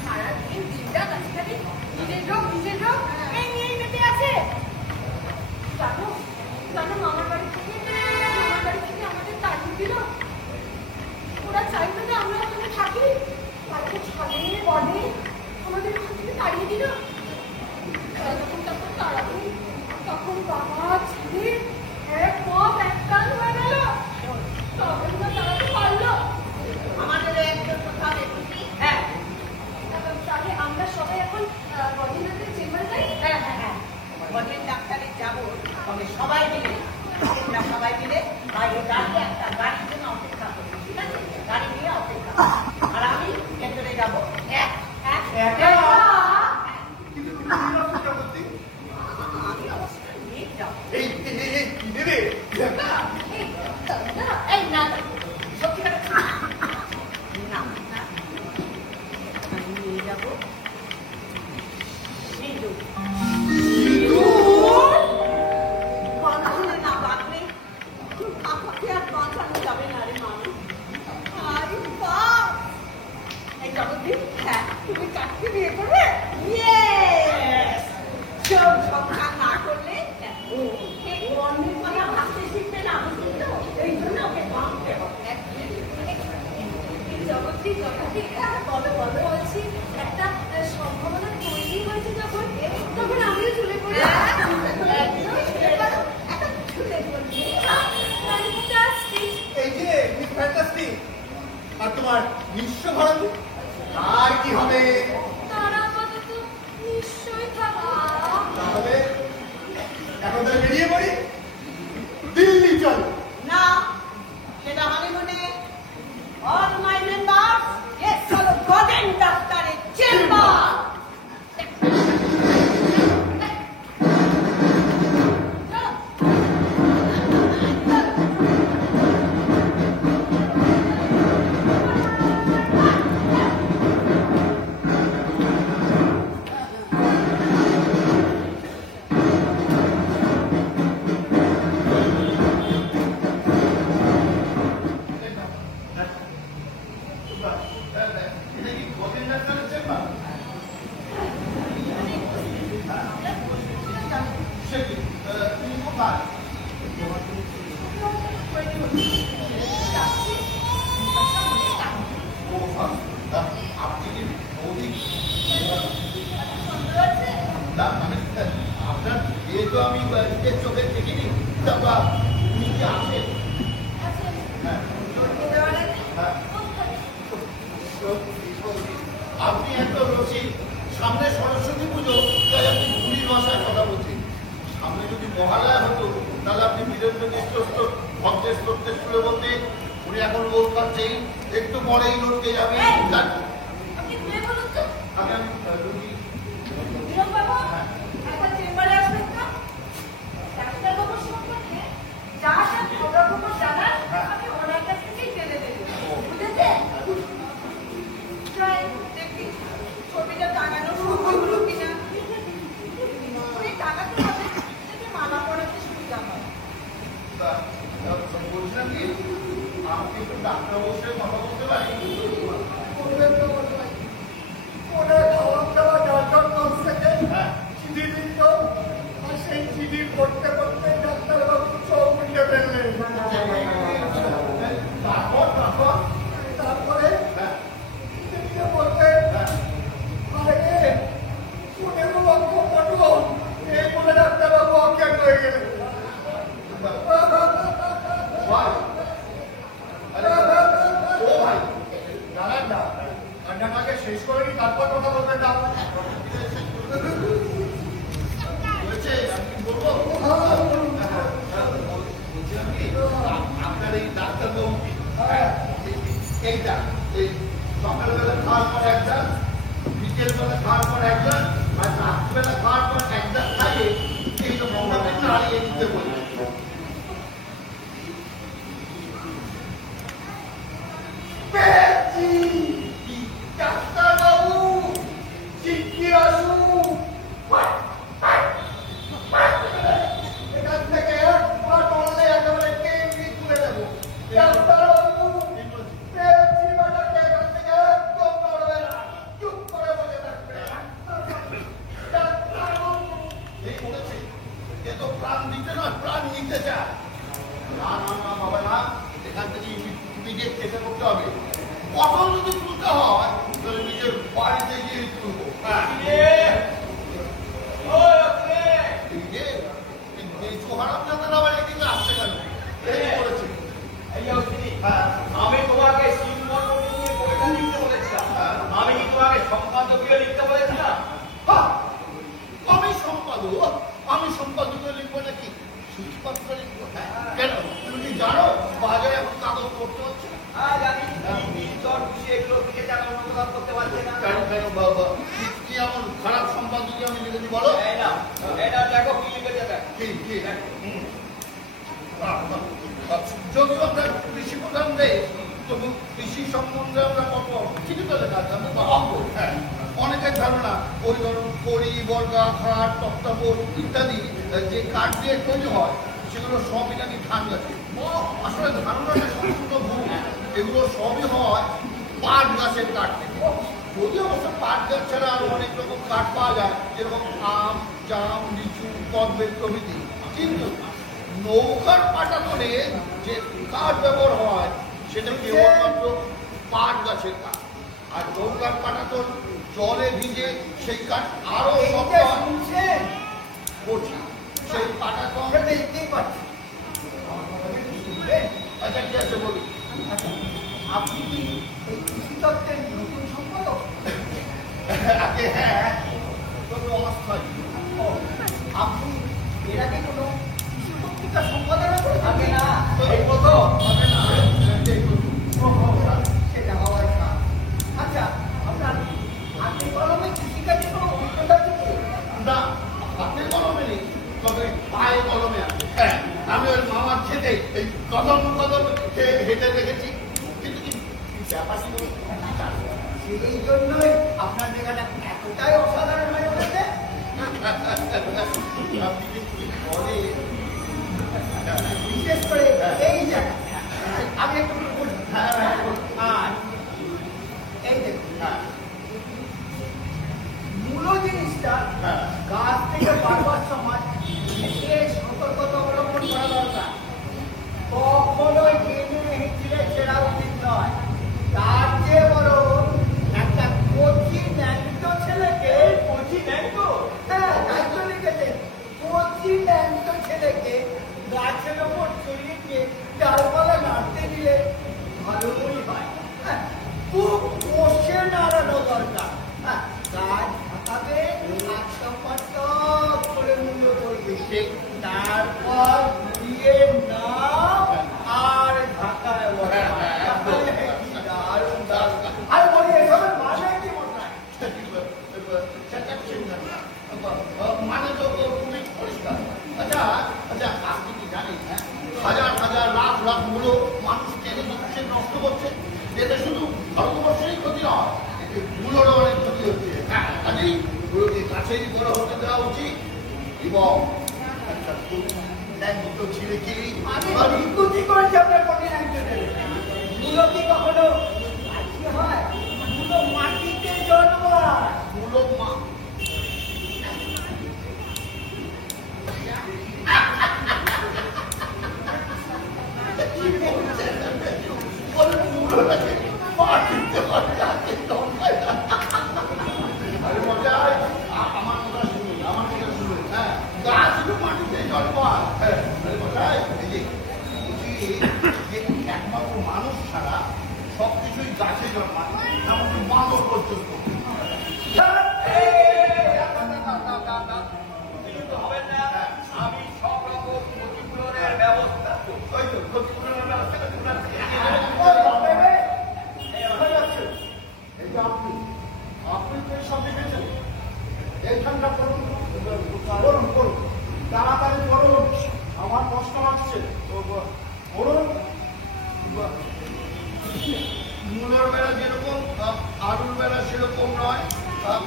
সারাদিন দিনটা কাছাকাছি নিজের রোগ এই নিয়েই মেতে আছে। জানো মামার বাড়ি থেকে আমাদের তাড়িয়ে দিল। ওরা চাইতো না আমরা ওখানে থাকি, বাড়িতে ছাদে বনে আমাদের ওখান থেকে তাড়িয়ে দিল। যখন তাড়াবো তখন বাবা ছেলে এক পথ এক কান হয়ে গেল। তখন না তাড়াতে পারলো। আমাদের একটা কথা দেখি হ্যাঁ তাহলে আমরা সবাই এখন বদ্রীনাথের চেম্বারে যাই। হ্যাঁ বডির ডাক্তারে যাবো তবে সবাই মিলে আমরা সবাই মিলে বাইরে দাঁড়িয়ে একটা গাড়ির জন্য অপেক্ষা করবো ঠিক আছে গাড়ি নিয়ে অপেক্ষা আর আমি ভেতরে যাবো কিন্তু তুমি নিরস্ত্র জগৎটি, আমি অবশ্য নিয়ে যাবো এই কি দেবে? এই না সত্যি কথা না আমি নিয়ে যাবো সিঁদুর বাঁধানো না বাঁধলে আমাকে আর বাঁধানো যাবে না রে মানুষ আরে বাপ এই জগদ্দীপ হ্যাঁ তুমি চাকরি বিয়ে করবে সব সংখ্যা না করলে এই অন্যের কথা ভাবতে শিখবে না বুঝলি তো এই জন্য ওকে ভাবতে হবে জগৎটি বলো বলছি একটা সম্ভাবনা তৈরি হয়েছে যখন আমিও চলে পড়ি। এই যে মিস ফ্যান্টাস্টিক আর তোমার নিঃস্ব ভারতী, আর কি হবে? তারা আপাতত নিশ্চয়ই থাকা। তাহলে এখন তাহলে বেরিয়ে পড়ি, দিল্লি চল। না সেটা হানিমুনে all my member let's go গডেন ডাক্তারের চেম্বার এটা কি গদির ডাক্তারের চেম্বার? সে কি তুমি কোথায়? আপনি কি বৌদি? না মানে আপনার বিয়ে তো আমি নিজের চোখে দেখিনি, তারপর উনি কি আসেন? হ্যাঁ হ্যাঁ আপনি এত রসিক, সামনে সরস্বতী পুজো, তাই আপনি ভুলির ভাষায় কথা বলছেন। সামনে যদি মহালয়া হতো তাহলে আপনি বীরেন্দ্র মিশ্র ভক্তের স্তোত্রে খুলে বলতে উনি এখন লোক পাচ্ছেন, একটু পরেই লোককে যাবে। আপনি ঘুরে বলুন তো আমি রুগী বিরম বাবু একবার চেম্বারে আসবেন তো। ডাক্তারবাবুর সম্পর্কে যা খবর জানার আমি ওনার কাছ থেকেই জেনে দেব বুঝেছে। দেখি ছবিটা টাঙানো সম্ভব হলো কিনা উনি টাঙাতে হবে যাতে মালা পড়াতে সুবিধা হয় বলছিলাম কি আমাকে একটু ডাক্তার অবশ্যই কথা বলতে পারি? ওরা খাওয়া দাওয়া দরকার কম থেকে হ্যাঁ চিঠি দিত, আর সেই চিঠি পড়তে পড়তে ডাক্তারবাবু চোখ উঠে ফেললেন। তারপরে চিঠিতে বললেন, আরে 15 লক্ষ পটু, এই বলে ডাক্তারবাবু অজ্ঞান হয়ে গেলেন। এইটা এই সকালবেলা খাওয়ার পর একটা, বিকেলবেলা খাওয়ার পর একটা, আর রাত্রিবেলা খাওয়ার পর একটা খাইয়ে এই তো মমতাকে নাড়িয়ে দিতে বলি। ডাক্তারবাবু শিগগির আসুন। এখান থেকে বললে একেবারে কেমনি তুলে দেবো। ডাক্তারবাবু পেয়েছি বাটাকে এখান থেকে একদম নড়বে না, চুপ করে বসে থাকবে। ডাক্তারবাবু এই বলেছে এ তো প্রাণ দিতে নয়, প্রাণ নিতে চায়। না না না বাবা না, এখান থেকে ইমিডিয়েট চেষ্টা করতে হবে। পটল যদি তুলতে হয় তাহলে নিজের বাড়িতে গিয়ে তুলবো। আমি তোমাকে লিখতে বলেছিলাম, আমি কি তোমাকে সম্পাদকীয় লিখতে বলেছিলাম? আমি সম্পাদকীয় লিখবো নাকি সূচিপত্র লিখবো? কেন তুমি জানো বাজারে এখন কাগজ করতে হচ্ছে? জানি এগুলো দিকে যারা অনুবাদ করতে পারছে না। কেন কেন বাবা কি এমন খারাপ সম্পাদকীয় আমি লিখেছি বলো? এটা দেখো কি লিখেছে দেখ। কি কি যদিও আমরা কৃষি প্রধান দেশ, তবু কৃষি সম্বন্ধে আমরা কত ঠিকই তো লেখা আছে, আমরা ভাববো। হ্যাঁ, অনেকের ধারণা পরিবহন কড়ি, বর্গা, খাট, তক্তাপোষ ইত্যাদি যে কাঠ দিয়ে তৈরি হয় সেগুলো সবই নাকি ধান গাছে। আসলে ধারণাটা সম্পূর্ণ ভুল। এগুলো সবই হয় পাট গাছের কাঠ থেকে। যদি অবশ্য পাট গাছ ছাড়া আরো অনেক রকম কাঠ পাওয়া যায়, যেরকম আম, জাম, লিচু, কদবেল প্রভৃতি। কিন্তু নৌকার পাটাতনে যে কাঠ ব্যবহার হয় সেটা কেবলমাত্র পাট গাছের কাঠ। আর নৌকার পাটাতন জলে ভিজে সেই কাঠ আরো করছে। সেই পাটাতন দেখতেই পাচ্ছি। আচ্ছা ঠিক আছে বলি, আপনি কি এই কৃষি তত্ত্বের নতুন সম্পাদক? হ্যাঁ তবে অস্থায়ী। আপনি এর আগে কোনো কৃষি পত্রিকা সম্পাদনা করে থাকে না? এই প্রথম হবে না, সেটা হওয়ার কাজ। আচ্ছা, আপনার হাতে কলমে কৃষিকাজে কোনো অভিজ্ঞতা আছে কি? না হাতে কলমে নেই, তবে পায়ে কলমে আছে। হ্যাঁ, আমি ওই মামার খেতে এই কদম কদম হেঁটে দেখেছি। কিন্তু কি ব্যাপারটি বলুন, সেই জন্যই আপনার জায়গাটা এতটাই অসাধারণ হয়ে উঠেছে। আপনি কি বলেন? বিশেষ করে এই জায়গা আমি একটু বলি। আর এই দেখুন, মূল জিনিসটা গাছ থেকে বারবার সময় বিশেষ সতর্কতা অবলম্বন করা দরকার। কখনোই টেনে হেঁচড়ে ছেড়া উচিত নয়। তার চেয়ে বড় একটা কচি ন্যাংটো ছেলেকে, হ্যাঁ তাই তো লিখেছে, কচি ন্যাংটো ছেলেকে গাছের ওপর চড়িয়ে গিয়ে ডালপালা নাড়তে দিলে ভালোই হয়। হ্যাঁ, খুব কষে নাড়ানো দরকার। হ্যাঁ, গাছ ঢাকাবে, করে মূল্য করবে, তারপর ঘুরিয়ে নাও আর ঢাকায় আর বলি এসবের মানে কি মনে মানে তো খুবই পরিষ্কার। আচ্ছা আচ্ছা, আপনি কি জানেন হাজার হাজার লাখ লাখ মূল্য মানুষকে নষ্ট করছে? এতে শুধু ভারতবর্ষেরই ক্ষতি নয়, এতে মূল্যরও অনেক ক্ষতি হচ্ছে। হ্যাঁ, কাজেই ওগুলোকে কাছেই করা হতে দেওয়া উচিত। এবং একটা ন্যাংটো ছেলেকে আমি বিকুতি করেছি আপনার কোটি ন্যাংটো ছেলে। মূলো কি কখনো গাছে হয়? মূলো মাটিতে জন্মায়। মূল্য মা একমাত্র মানুষ ছাড়া সবকিছুই গাছে জন্মায়, এমনকি বাঁদর পর্যন্ত। হবেন না, আমি সব রকম ক্ষতিপূরণের ব্যবস্থা ওই তো ক্ষতিপূরণের ব্যবস্থা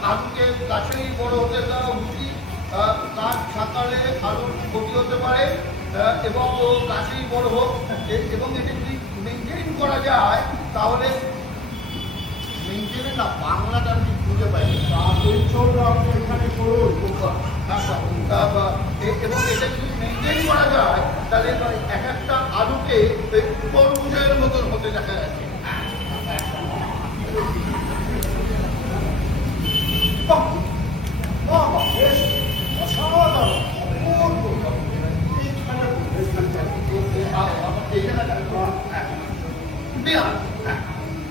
আলুকে গাছেই বড় হতে দেওয়া উচিত। গাছ থাকালে আলুর ক্ষতি হতে পারে এবং ও গাছেই বড় হোক এবং এটা যদি মেনটেন করা যায় তাহলে মেনটেনে না বাংলাটা আমি খুঁজে পাই এখানে করুন এবং এটা যদি মেনটেন করা যায় তাহলে এক একটা আলুকে তরমুজের মতন হতে দেখা যাচ্ছে।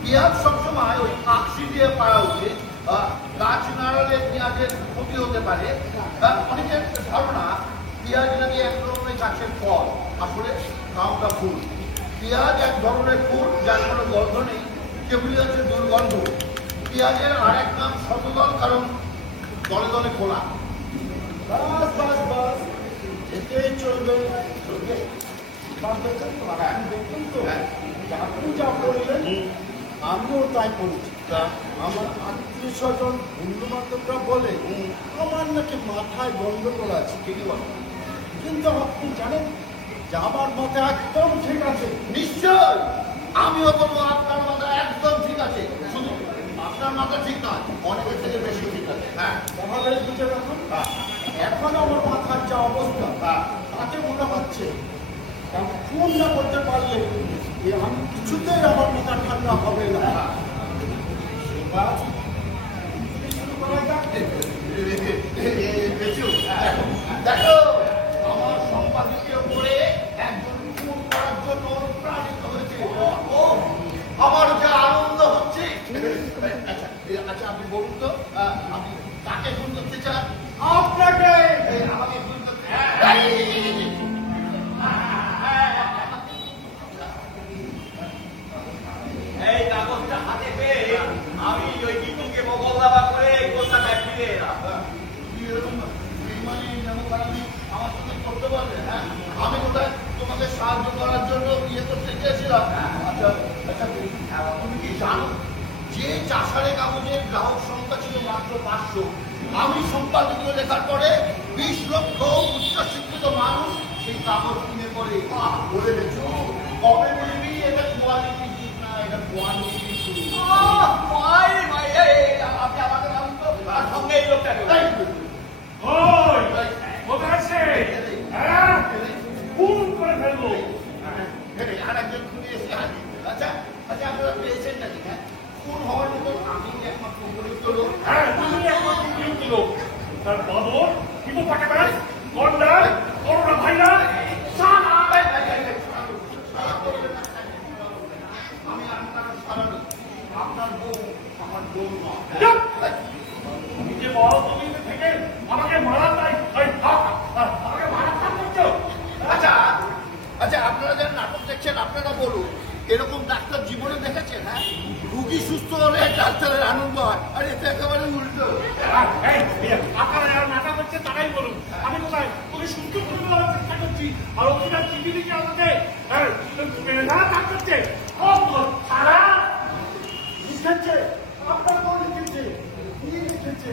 পেঁয়াজ সবসময় ওই আকসি দিয়ে পারা উচিত। গাছ নাড়ালে পেঁয়াজের ক্ষতি হতে পারে। অনেকের ধারণা পেঁয়াজ নাকি এক ধরনের গাছের ফল, আসলে নামটা ফুল। পেঁয়াজ এক ধরনের ফুল যার কোনো গন্ধ নেই, যেগুলি হচ্ছে দুর্গন্ধ। পেঁয়াজের আরেক নাম শতদল, কারণ দলে দলে খোলা। বাস বাস বাস এতেই চলবে। দেখুন তো আপনি যা বললেন আমিও তাই করেছি। আমার আত্মীয় স্বজন বন্ধু বান্ধবরা বলে আমার নাকি মাথায় গন্ডগোল আছে। ঠিকই বলো। কিন্তু আপনি জানেন যে আমার মাথা একদম ঠিক আছে। নিশ্চয় আমিও বলবো আপনার মাথা একদম ঠিক আছে। শুধু আপনার মাথা ঠিক নয়, অনেকের থেকে বেশি ঠিক আছে। হ্যাঁ, তাহলে বুঝে রাখুন এখন আমার মাথার যা অবস্থা তাতে মনে হচ্ছে ফোন না করতে পারলে আমি কিছুতেই আমার মাথা ঠান্ডা হবে না। এবার শুরু করা যাক। দেখো আমার সম্পাদকীয় পড়ে একজন খুন করার জন্য অনুপ্রাণিত হয়েছে। ও আমার যা আনন্দ হচ্ছে। আচ্ছা আপনি বলুন তো আপনি কাকে খুন করতে চান? আপনাকে আমাকে খুন করতে এই কাগজটা হাতে পেয়ে আমি ওই গীতুকে মোকাবিলা করে কলকাতায় ফিরে এলাম। আমার সঙ্গে করতে পারবে? হ্যাঁ, আমি কোথায় তোমাকে সাহায্য করার জন্য ইয়ে করতে চেয়েছিলাম। আচ্ছা আচ্ছা তুমি কি জানো যে চাষারে কাগজের গ্রাহক সংখ্যা ছিল মাত্র 500, আমি সম্পাদকীয় লেখার পরে 20 লক্ষ উচ্চশিক্ষিত মানুষ সেই কাগজ কিনে পড়ে বলে গেছ। কবে বলবি এটা কোয়ালিটি ঠিক না, এটা কোয়ালিটি। আপনি আমাকে বলুন তো তার সঙ্গে এই লোকটাকে খুন করে ফেলবো। আর একজন খুনি এসে হাজির। আচ্ছা আচ্ছা আপনারা পেয়েছেন নাকি? হ্যাঁ, খুন হওয়ার মতো আমি একমাত্র উপযুক্ত লোক। হ্যাঁ, তুমি একমাত্র উপযুক্ত লোক। তার বদর কিন্তু পাঠাবেন গন্ডার করোনা ভাইরাস আমি আপনার সারা আপনার বউ আমার বউ নয়। নিজে বড় তুমি থেকে আমাকে মারা চাই, আমাকে মারা করছো। আচ্ছা আচ্ছা আপনারা যারা নাটক দেখছেন আপনারা বলুন, এরকম ডাক্তার জীবনে দেখেছেন? হ্যাঁ, রুগী সুস্থ হলে ডাক্তারের আনন্দ হয়, আর এটা একেবারে উল্টো। আপনারা যারা নাটক করছে তারাই বলুন, আমি কোথায় তোকে সুস্থ করে দেওয়ার চেষ্টা করছি, আর ওখানে চিঠি দিচ্ছে আমাকে করছে সারা লিখেছে আপনার বউ লিখেছে কি লিখেছে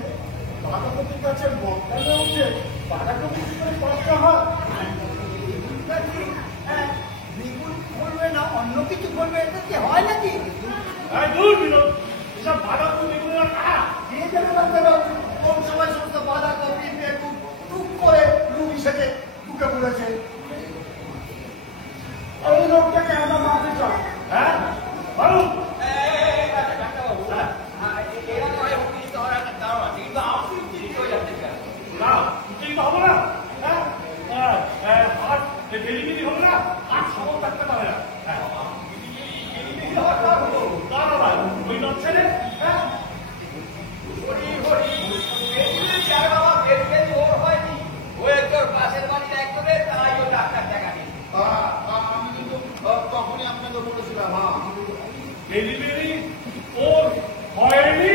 বারাকতির কাছে মন্ত্রালয় উঠে বারাকতি করে কষ্ট হয়। বিপুল বলবে না অন্য কিছু বলবে, এটা কি হয় নাকি? দূর বিনোদ এসব ভালো তুমি কারা কে জানে ডাক্তারবাবু কোন সময় সমস্ত বাঁধাকপি বেগুন টুক করে রুগী সেজে ঢুকে পড়েছে। এই লোকটাকে আমরা মারতে চাই। হ্যাঁ ভালো ডাক্তারবাবু এরা নয় উত্তেজিত হওয়ার একটা কারণ আছে, কিন্তু আমার উত্তেজিত হয়ে যাচ্ছে কেন? না উত্তেজিত হবো না। হাট ডেলিভারি হবে না, হাট সবল থাকতে পারে না। ওই নচ্ছেলে হরি হরি যার বাবা বেরিয়ে ওর হয়নি, ও একজন পাশের বাড়ির একজনের, তাই ও ডাক্তার দেখানি। আমি কিন্তু তখনই আপনাকে বলেছিলাম। হ্যাঁ, ডেলিভারি ওর হয়নি।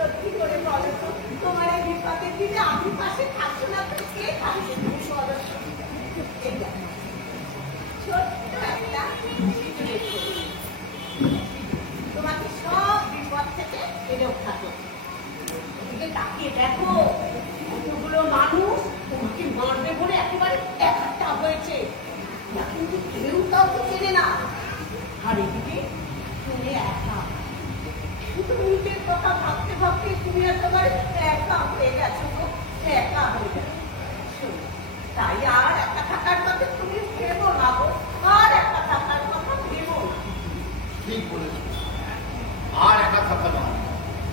সত্যি করে বলো তো, তোমার এই বিপদের দিনে আমি পাশে থাকবো না তো কে থাকবে? তুমি বলো তো। এই দেখো, ছোট্ট একটা সিঁদুরের ছবি। তোমাকে সব বিপদ থেকে রক্ষা করবে। এদিকে তাকিয়ে দেখো, কতগুলো মানুষ তোমাকে মারবে বলে একেবারে একটা হয়েছে। না কিন্তু কেউ কাউকে চেনে না। আর এদিকে তুমি একা, শুধু নিজের কথা ভাবতে ভাবতে তুমি একেবারে একা হয়ে গেছো গো, একা হয়ে গেছো। শোনো, তাই আর একা থাকার কথা তুমি ভেবো না গো, আর একা থাকার কথা ভেবো না। ঠিক বলেছো, আর একা থাকা নয়।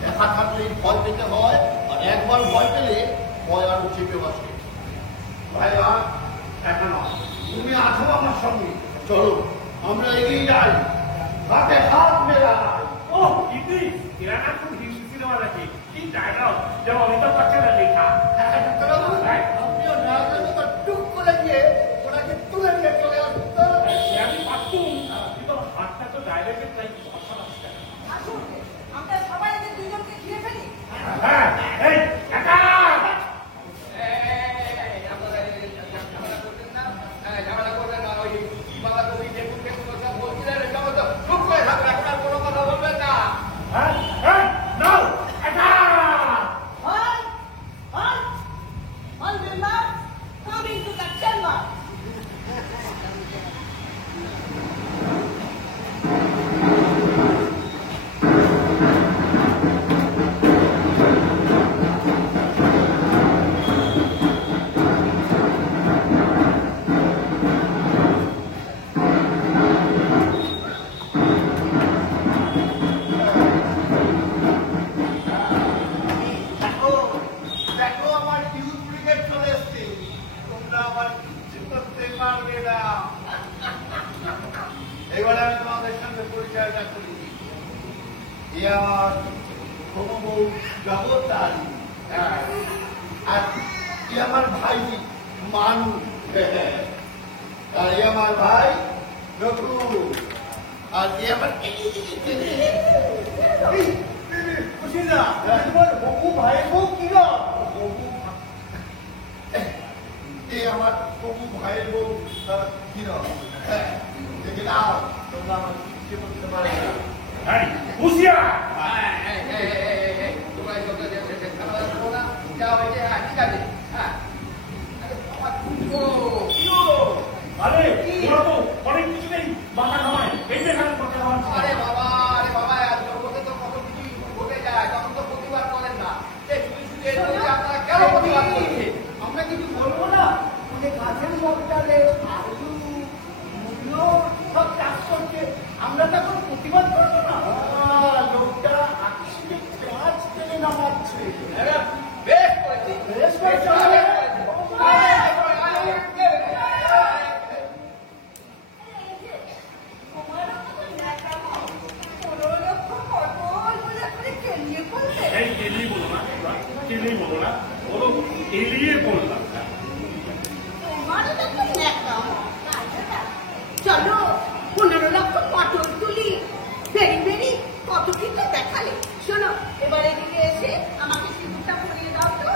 একা থাকলে ভয় পেতে হয়, আর একবার ভয় পেলে ভয় আরো চেপে বসে। ভাই আর একা নয়, তুমি আছো আমার সঙ্গে। চলো আমরা এগিয়ে যাই, হাতে হাত মেলাই। ও ইতি এরা না খুব হিন্দি সিনেমা দেখে, কি ডায়লগ যেন অমিতাভ বচ্চনের লেখা। আপনিও না জানো তো টুক করে গিয়ে ওনাকে তুলে নিয়ে চলে আসতো। আমি পারতুম, কিন্তু হাতটা তো ডাইরেক্টের তাই অসাধারণ। আসুন, আমরা সবাই যে দুজনকে ঘিরে ফেলি। হ্যাঁ, এই একা ঝামেলা করবেন না। ওই বাবা তুমি দেখুন দেখুন ওসব বলছিলেন, এসব তো চুপ করে থাকবেন, এখন আর কোনো কথা বলবেন না। হ্যাঁ হ্যাঁ নাও একা All, all members come into the chamber. দেখো দেখো আমার ইউথ ব্রিগেড চলে এসছে। তোমরা আমার কিচ্ছু করতে পারবে না। এবারে আমি তোমাদের সঙ্গে পরিচয়টা করি। এ আমার প্রভু জগৎতারি, আর এ আমার ভাই মানু, আর এ আমার ভাই রঘু, আর এ আমার খুশি না তোমার বকু ভাই বউ কি না? এ আমার প্রভু ভাইয়ের বউ কিরণ। দেখে নাও, তোমরা আমার কিচ্ছু করতে পারবে না। এই হুঁশিয়ার তোমরা এই সব ঝামেলা করো না, যা হয়েছে হ্যাঁ ঠিক আছে। হ্যাঁ আমার আরে ওরা তো অনেক কিছু নেই, মাথা ঘামায়, এই যে এখানে মাথা ঘামাচ্ছে। আরে বাবা আর জগতে তো কত কিছু ঘটে যায়, তখন তো প্রতিবাদ করেন না। এই শুধু শুধু এই জন্য আপনারা কেন প্রতিবাদ করছেন? আমরা কিছু বলবো না? মানে গাছের মগডালে আলু মূল্য সব চাষ করছে, আমরা তখন প্রতিবাদ করবো না? লোকটা আকাশে গাছ টেনে নামাচ্ছে। এরা বেশ করেছে, বেশ করেছে। এই এলিয়ে বলো না, কেলিয়ে বলো না, বলো এলিয়ে বললাম। চলো 15 লক্ষ পটল তুলি। ভেরি ভেরি কত কিছু দেখালে। শোনো, এবার এদিকে এসে আমাকে সিঁদুরটা পরিয়ে দাও তো।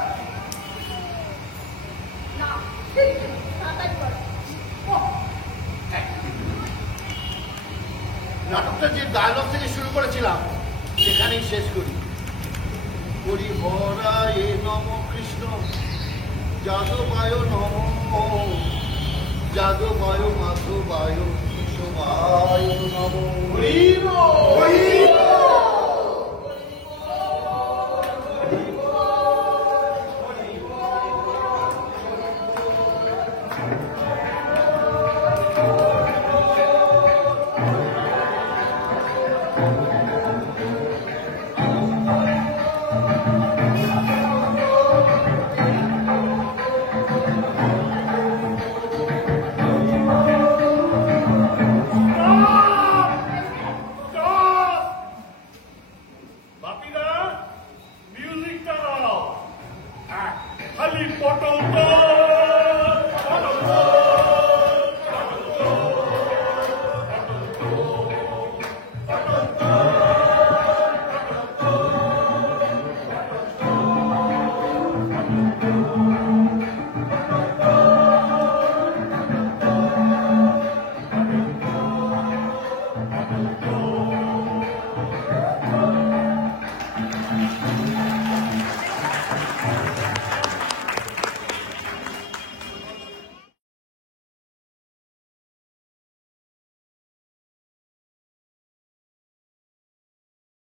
না তাড়াতাড়ি করো। নাটকটা যে ডায়লগ থেকে শুরু করেছিলাম সেখানেই শেষ করি। করি হরায়ে নম কৃষ্ণ, যাদবায় নম, যাদবায় মাধবায় কেশবায় নম। হরিব হরিব।